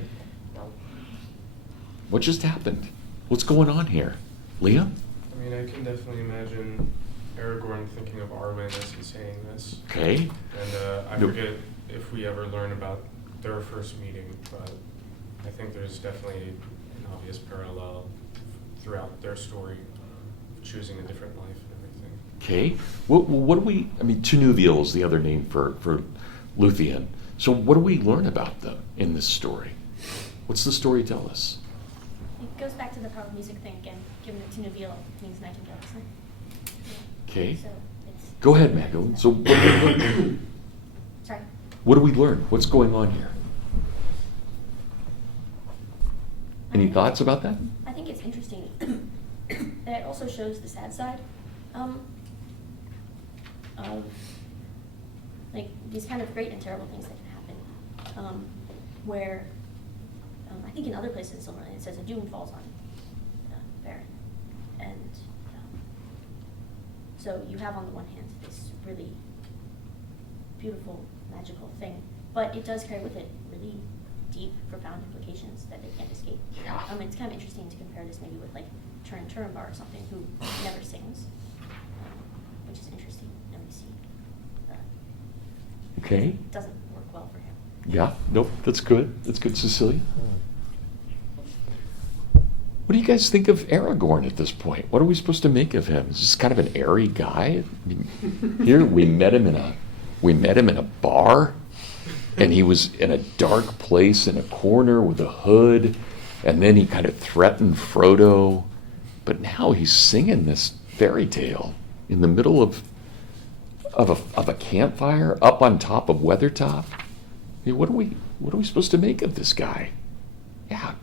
What just happened? What's going on here? Liam? I mean, I can definitely imagine Aragorn thinking of Arwen as he's saying this. Okay. And I forget if we ever learn about their first meeting, but I think there's definitely an obvious parallel throughout their story of choosing a different life and everything. Okay. What do we, I mean, Tinuviel is the other name for Luthien. So what do we learn about them in this story? What's the story tell us? It goes back to the power of music thing again, given that Tinuviel means nightingale, isn't it? Okay. So it's Go ahead, Magdalene. So sorry. what do we learn? What's going on here? Any thoughts about that? I think it's interesting. And it also shows the sad side of like these kind of great and terrible things that can happen. Where I think in other places in Silmarillion it says a doom falls on Beren, and so you have on the one hand this really beautiful magical thing, but it does carry with it really deep, profound implications that they can't escape. Yeah. It's kind of interesting to compare this maybe with like Turinbar or something, who never sings, which is interesting, and we see Okay. it doesn't work well for him. Yeah. Nope. That's good. That's good, Cecilia. What do you guys think of Aragorn at this point? What are we supposed to make of him? Is this kind of an airy guy? I mean, here we met him in a bar, and he was in a dark place in a corner with a hood, and then he kind of threatened Frodo, but now he's singing this fairy tale in the middle of of a campfire up on top of Weathertop. I mean, what are we supposed to make of this guy? Yeah.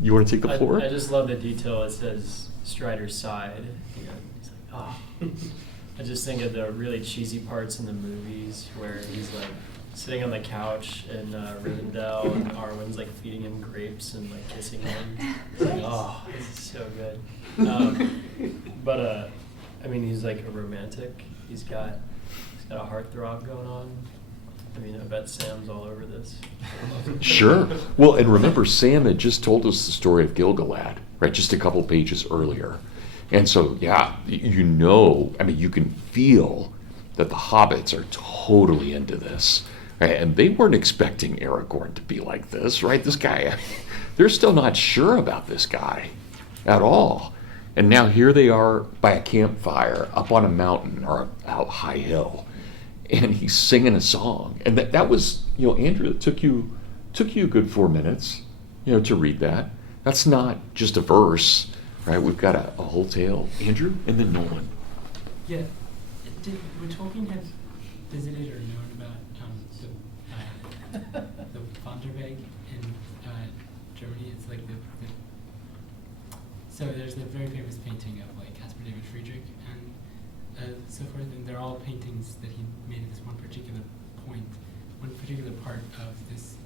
You want to take the floor? I just love the detail. It says Strider's side. You know, he's like, oh. I just think of the really cheesy parts in the movies where he's like sitting on the couch in Rivendell and Arwen's like feeding him grapes and like kissing him. It's like, oh, this is so good. But I mean, he's like a romantic. He's got a heartthrob going on. I mean, I bet Sam's all over this. Sure. Well, and remember, Sam had just told us the story of Gil-galad, right? Just a couple pages earlier. And so, yeah, you know, I mean, you can feel that the hobbits are totally into this. Right? And they weren't expecting Aragorn to be like this, right? This guy, they're still not sure about this guy at all. And now here they are by a campfire up on a mountain or a high hill. And he's singing a song. And that was, you know, Andrew, it took you a good 4 minutes, you know, to read that. That's not just a verse, right? We've got a whole tale. Andrew, and then Nolan. Yeah. Would Tolkien have visited or known about the Wanderweg in Germany? It's like so there's the very famous painting of like Caspar David Friedrich and so forth, and they're all paintings that he made at this one particular point, one particular part of this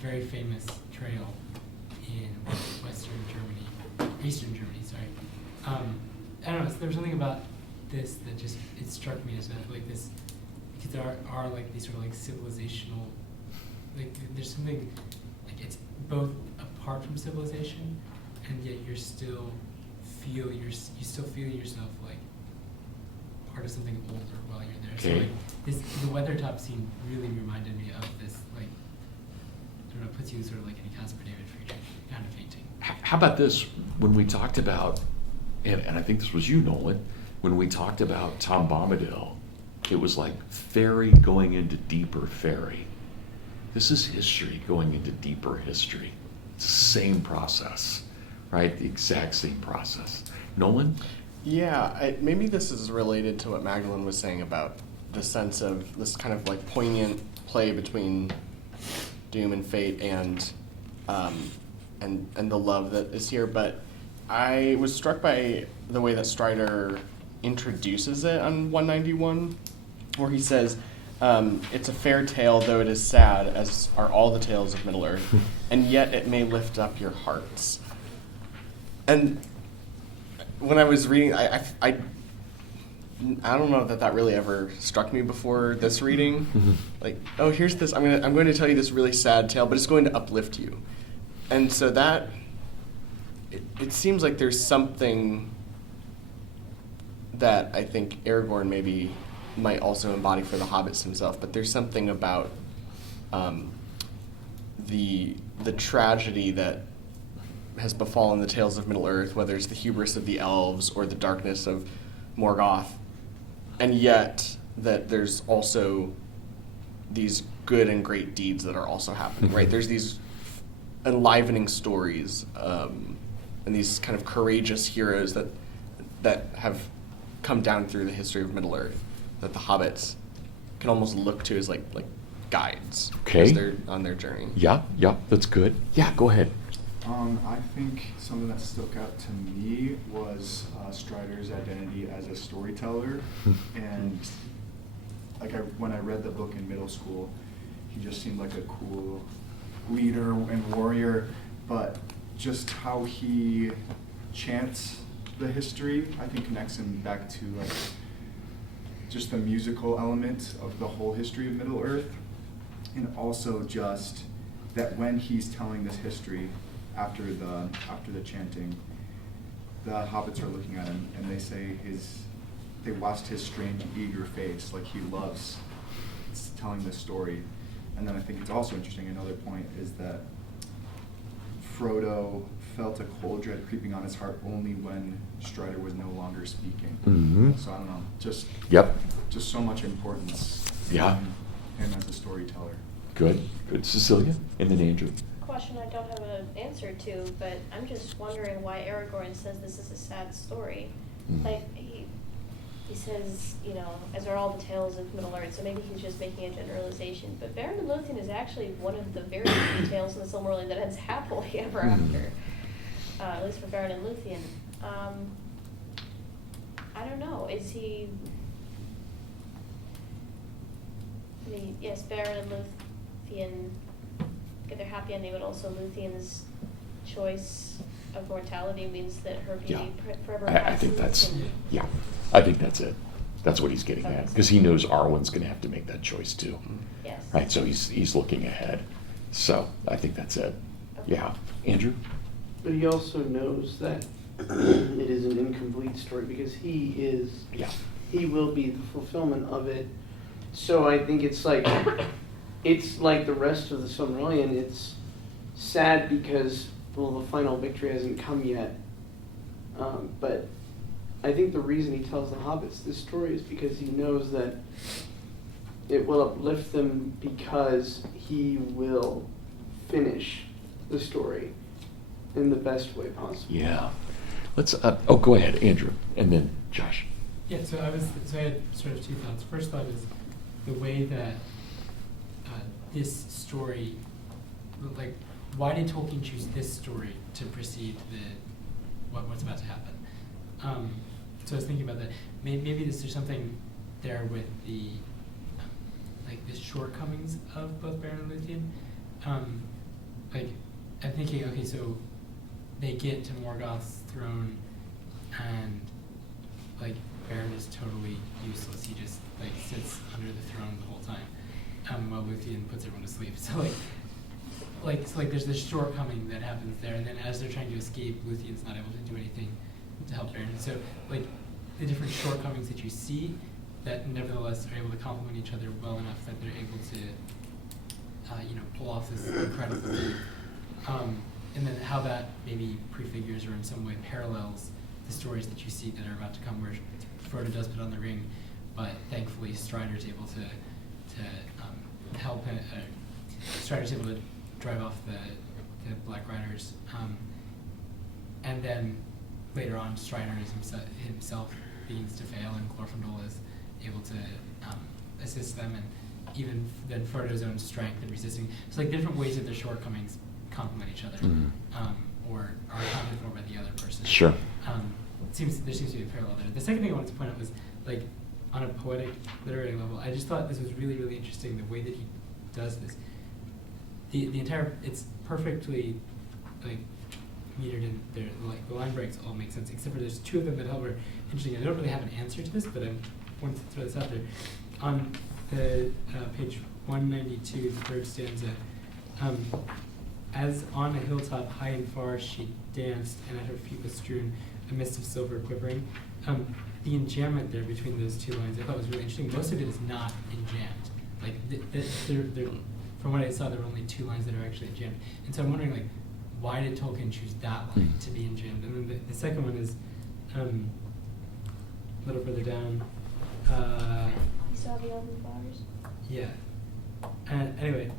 very famous trail in Eastern Germany, sorry. I don't know, there was something about this that just, it struck me as like this, because there are like these sort of like civilizational, like there's something, like it's both apart from civilization, and yet you still feel yourself like part of something older while you're there. Okay. So like the Weathertop scene really reminded me of this, like, I don't know, puts you sort of like in a Caspar David Friedrich kind of painting. How about this? When we talked about, and I think this was you, Nolan, when we talked about Tom Bombadil, it was like fairy going into deeper fairy. This is history going into deeper history. It's the same process, right? The exact same process. Nolan? Yeah, maybe this is related to what Magdalene was saying about the sense of this kind of like poignant play between doom and fate and the love that is here. But I was struck by the way that Strider introduces it on 191, where he says, it's a fair tale, though it is sad, as are all the tales of Middle-earth, and yet it may lift up your hearts. And when I was reading, I don't know that really ever struck me before this reading. Mm-hmm. Like, oh, here's this, I'm going to tell you this really sad tale, but it's going to uplift you. And so that, it seems like there's something that I think Aragorn maybe might also embody for the hobbits himself, but there's something about the tragedy that has befallen the tales of Middle-earth, whether it's the hubris of the elves or the darkness of Morgoth, and yet that there's also these good and great deeds that are also happening, right? There's these enlivening stories and these kind of courageous heroes that have come down through the history of Middle-earth that the hobbits can almost look to as like guides as they're on their journey. Yeah, that's good. Yeah, go ahead. I think something that stuck out to me was Strider's identity as a storyteller. And like when I read the book in middle school, he just seemed like a cool leader and warrior, but just how he chants the history, I think connects him back to like just the musical element of the whole history of Middle-earth, and also just that when he's telling this history after the chanting, the hobbits are looking at him and they say they watched his strange eager face, like he loves telling this story. And then I think it's also interesting, another point is that Frodo felt a cold dread creeping on his heart only when Strider was no longer speaking. Mm-hmm. So I don't know, just so much importance in him as a storyteller. Good. Cecilia, and then Andrew. Question I don't have an answer to, but I'm just wondering why Aragorn says this is a sad story. Mm. Like, he he says, you know, as are all the tales of Middle-earth, so maybe he's just making a generalization. But Beren and Luthien is actually one of the very few tales in the Silmarillion that ends happily ever after. At least for Beren and Luthien. I don't know, is he... I mean, yes, Beren and Luthien get their happy ending, but also Luthien's choice of mortality means that her beauty forever I passes. think that's, yeah, I think that's it. That's what he's getting at, because he knows Arwen's going to have to make that choice too. Yes. Right, so he's looking ahead. So I think that's it. Yeah. Andrew? But he also knows that it is an incomplete story because he will be the fulfillment of it. So I think it's like the rest of the Silmarillion. It's sad because, well, the final victory hasn't come yet. But I think the reason he tells the hobbits this story is because he knows that it will uplift them because he will finish the story in the best way possible. Yeah. Let's, go ahead, Andrew, and then Josh. Yeah, so I had sort of two thoughts. First thought is the way that this story, like, why did Tolkien choose this story to precede what's about to happen? So I was thinking about that. Maybe there's something there with the shortcomings of both Beren and Luthien. Like, I'm thinking, okay, so they get to Morgoth's throne, and like Beren is totally useless. He just like sits under the throne the whole time, while Luthien puts everyone to sleep. So there's this shortcoming that happens there, and then as they're trying to escape, Luthien's not able to do anything to help Beren. So like the different shortcomings that you see, that nevertheless are able to complement each other well enough that they're able to pull off this incredible feat. And then how that maybe prefigures or in some way parallels the stories that you see that are about to come, where Frodo does put on the ring, but thankfully Strider's able to help. Strider's able to drive off the Black Riders, and then later on Strider is himself begins to fail, and Glorfindel is able to assist them, and even then Frodo's own strength and resisting. It's like different ways that their shortcomings complement each other, or are accounted for by the other person. Sure. There seems to be a parallel there. The second thing I wanted to point out was, like, on a poetic, literary level, I just thought this was really, really interesting, the way that he does this. The entire, it's perfectly, like, metered in there, like, the line breaks all make sense, except for there's two of them that are interesting. I don't really have an answer to this, but I wanted to throw this out there. On the page 192, the third stanza, as on a hilltop high and far she danced, and at her feet was strewn a mist of silver quivering. The enjambment there between those two lines I thought was really interesting. Most of it is not enjambed. Like, from what I saw, there were only two lines that are actually enjambed. And so I'm wondering, like, why did Tolkien choose that line to be enjambed? And then the second one is a little further down. You saw the elven flowers? Yeah. Anyway,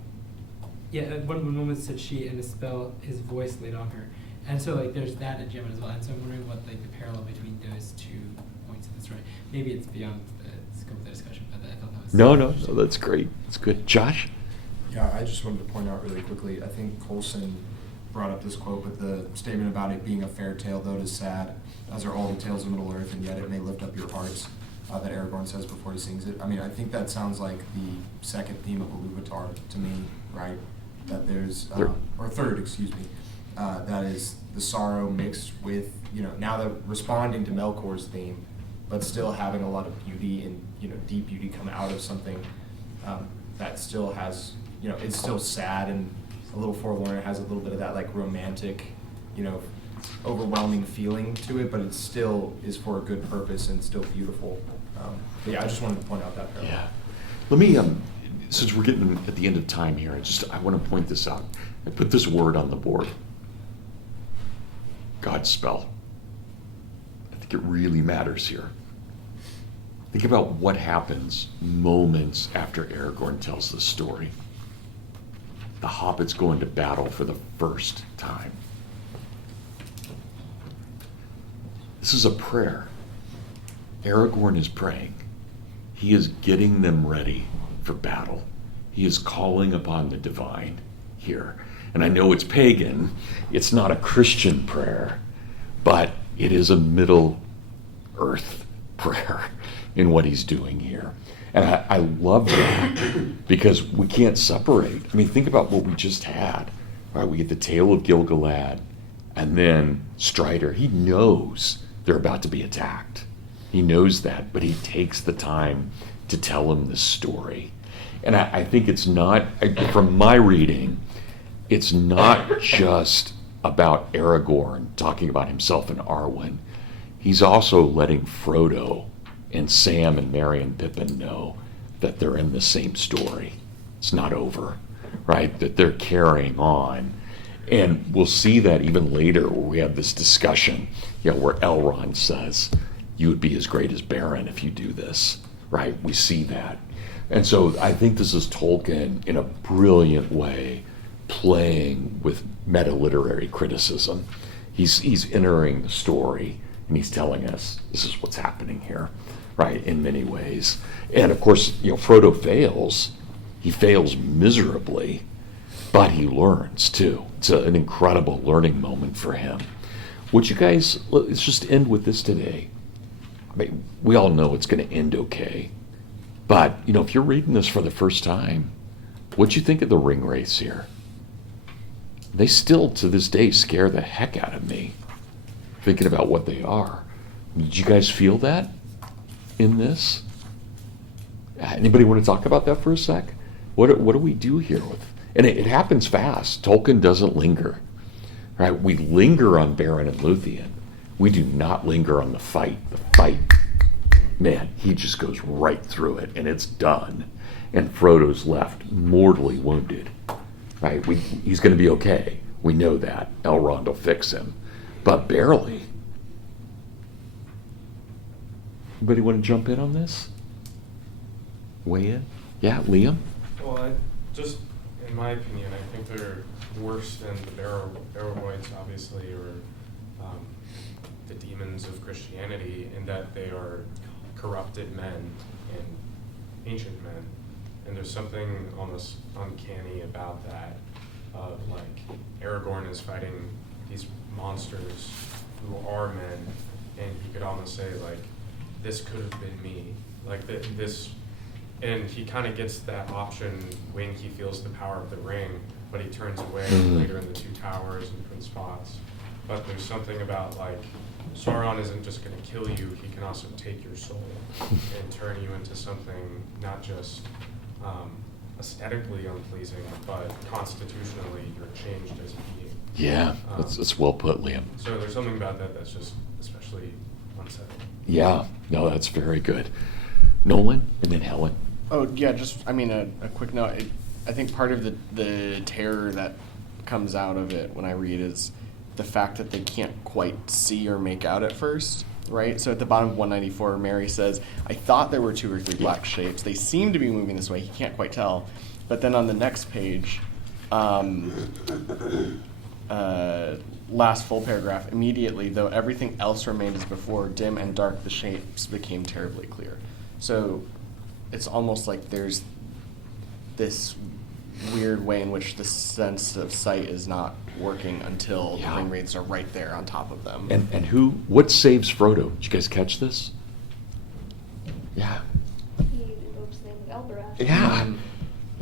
yeah, one woman said she, and a spell his voice laid on her. And so, like, there's that enjambment as well. And so I'm wondering what, like, the parallel between those two points of the story. Maybe it's beyond the scope of the discussion, but I thought that was... No, that's great. That's good. Josh? Yeah, I just wanted to point out really quickly, I think Coulson brought up this quote with the statement about it being a fair tale, though it is sad, as are all the tales of Middle-earth, and yet it may lift up your hearts, that Aragorn says before he sings it. I mean, I think that sounds like the second theme of Iluvatar to me, right? That there's, or third, excuse me, that is the sorrow mixed with, now that responding to Melkor's theme, but still having a lot of beauty and, deep beauty come out of something that still has, it's still sad and a little forlorn. It has a little bit of that, like, romantic, overwhelming feeling to it, but it still is for a good purpose and still beautiful. But yeah, I just wanted to point out that parallel. Yeah. Let me, since we're getting at the end of time here, I want to point this out. I put this word on the board. Godspell. I think it really matters here. Think about what happens moments after Aragorn tells the story. The hobbits go into battle for the first time. This is a prayer. Aragorn is praying. He is getting them ready for battle. He is calling upon the divine here. And I know it's pagan, it's not a Christian prayer, but it is a Middle Earth prayer in what he's doing here. And I love that because we can't separate. I mean, think about what we just had. Right? We get the tale of Gil-galad and then Strider. He knows they're about to be attacked. He knows that, but he takes the time to tell him the story. And I think it's not, from my reading, it's not just about Aragorn talking about himself and Arwen. He's also letting Frodo and Sam and Merry and Pippin know that they're in the same story. It's not over, right? That they're carrying on. And we'll see that even later where we have this discussion, where Elrond says, you would be as great as Beren if you do this, right? We see that. And so I think this is Tolkien in a brilliant way playing with meta-literary criticism. He's entering the story and he's telling us this is what's happening here, right, in many ways. And of course, Frodo fails. He fails miserably, but he learns too. It's an incredible learning moment for him. Would you guys, let's just end with this today. I mean, we all know it's going to end okay. But, if you're reading this for the first time, what'd you think of the ringwraiths here? They still, to this day, scare the heck out of me, thinking about what they are. Did you guys feel that in this? Anybody want to talk about that for a sec? What do we do here with? And it happens fast. Tolkien doesn't linger, right? We linger on Beren and Luthien. We do not linger on the fight. The fight, man, he just goes right through it, and it's done. And Frodo's left mortally wounded, right? He's going to be okay. We know that. Elrond will fix him, but barely. Anybody want to jump in on this? Weigh in? Yeah, Liam? Well, in my opinion, I think they're worse than the Barrow-Whites, obviously, or the demons of Christianity, in that they are corrupted men and ancient men. And there's something almost uncanny about that, of Aragorn is fighting these monsters who are men, and he could almost say, this could have been me. And he kind of gets that option when he feels the power of the ring, but he turns away later in the Two Towers and different spots. But there's something about Sauron isn't just going to kill you, he can also take your soul and turn you into something not just aesthetically unpleasing, but constitutionally you're changed as a being. Yeah, that's well put, Liam. So there's something about that that's just especially unsettling. Yeah, no, that's very good. Nolan, and then Helen. Oh, yeah, a quick note. I think part of the terror that comes out of it when I read is the fact that they can't quite see or make out at first, right? So at the bottom of 194, Mary says, I thought there were 2 or 3 black shapes. They seem to be moving this way. He can't quite tell. But then on the next page, last full paragraph, immediately, though everything else remained as before, dim and dark, the shapes became terribly clear. So it's almost like there's this weird way in which the sense of sight is not working until the ringwraiths are right there on top of them. And what saves Frodo? Did you guys catch this? Yeah. He invokes the name of Elbereth. Yeah.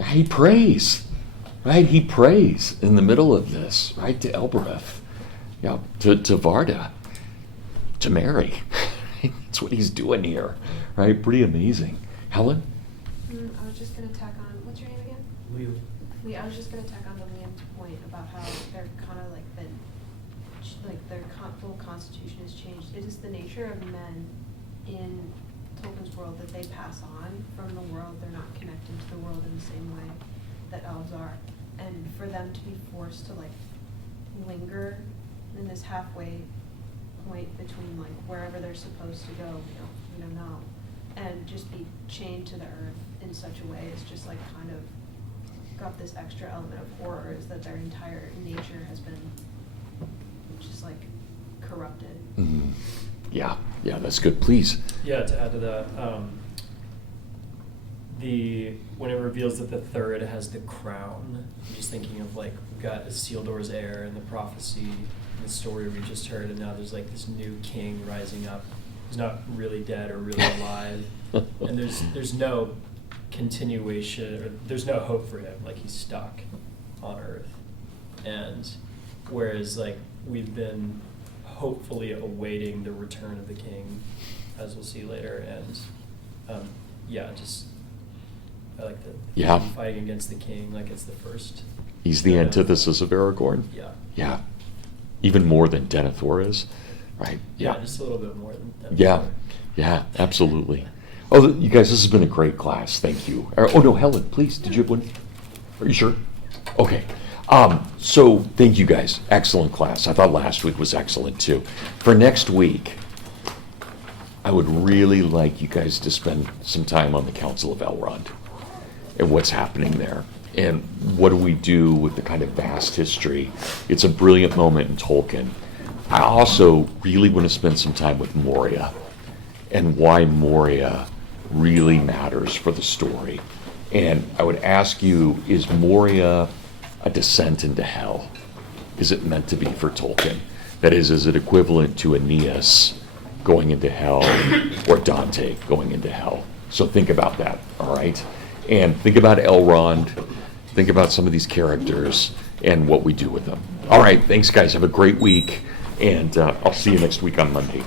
He prays, right? He prays in the middle of this, right? To Elbereth, to Varda, to Mary. That's what he's doing here, right? Pretty amazing. Helen? I was just going to tack on, what's your name again? Liam. Lee, I was just going to tack on to Liam's point about how they're kind of their full constitution has changed. It is the nature of men in Tolkien's world that they pass on from the world. They're not connected to the world in the same way that elves are. And for them to be forced to linger in this halfway point between wherever they're supposed to go, we don't know, and just be chained to the earth in such a way is just kind of got this extra element of horror, is that their entire nature has been just corrupted. Mm-hmm. Yeah, yeah, that's good. Please. Yeah, to add to that, when it reveals that the third has the crown, I'm just thinking of like, we've got Isildur's heir and the prophecy, and the story we just heard, and now there's like this new king rising up who's not really dead or really alive, and there's no continuation, or there's no hope for him, like he's stuck on Earth. And whereas like we've been hopefully awaiting the return of the king, as we'll see later, and I like the fighting against the king, like it's the first. He's the antithesis of Aragorn. Yeah. Yeah. Even more than Denethor is, right? Yeah, just a little bit more than Denethor. Yeah. Yeah, absolutely. Oh, you guys, this has been a great class. Thank you. Oh, no, Helen, please, did you have one? Are you sure? Okay. So thank you guys. Excellent class. I thought last week was excellent too. For next week, I would really like you guys to spend some time on the Council of Elrond and what's happening there. And what do we do with the kind of vast history? It's a brilliant moment in Tolkien. I also really want to spend some time with Moria and why Moria really matters for the story. And I would ask you, is Moria a descent into hell? Is it meant to be for Tolkien? That is it equivalent to Aeneas going into hell or Dante going into hell? So think about that, all right? And think about Elrond, think about some of these characters and what we do with them. All right, thanks guys, have a great week, and I'll see you next week on Monday.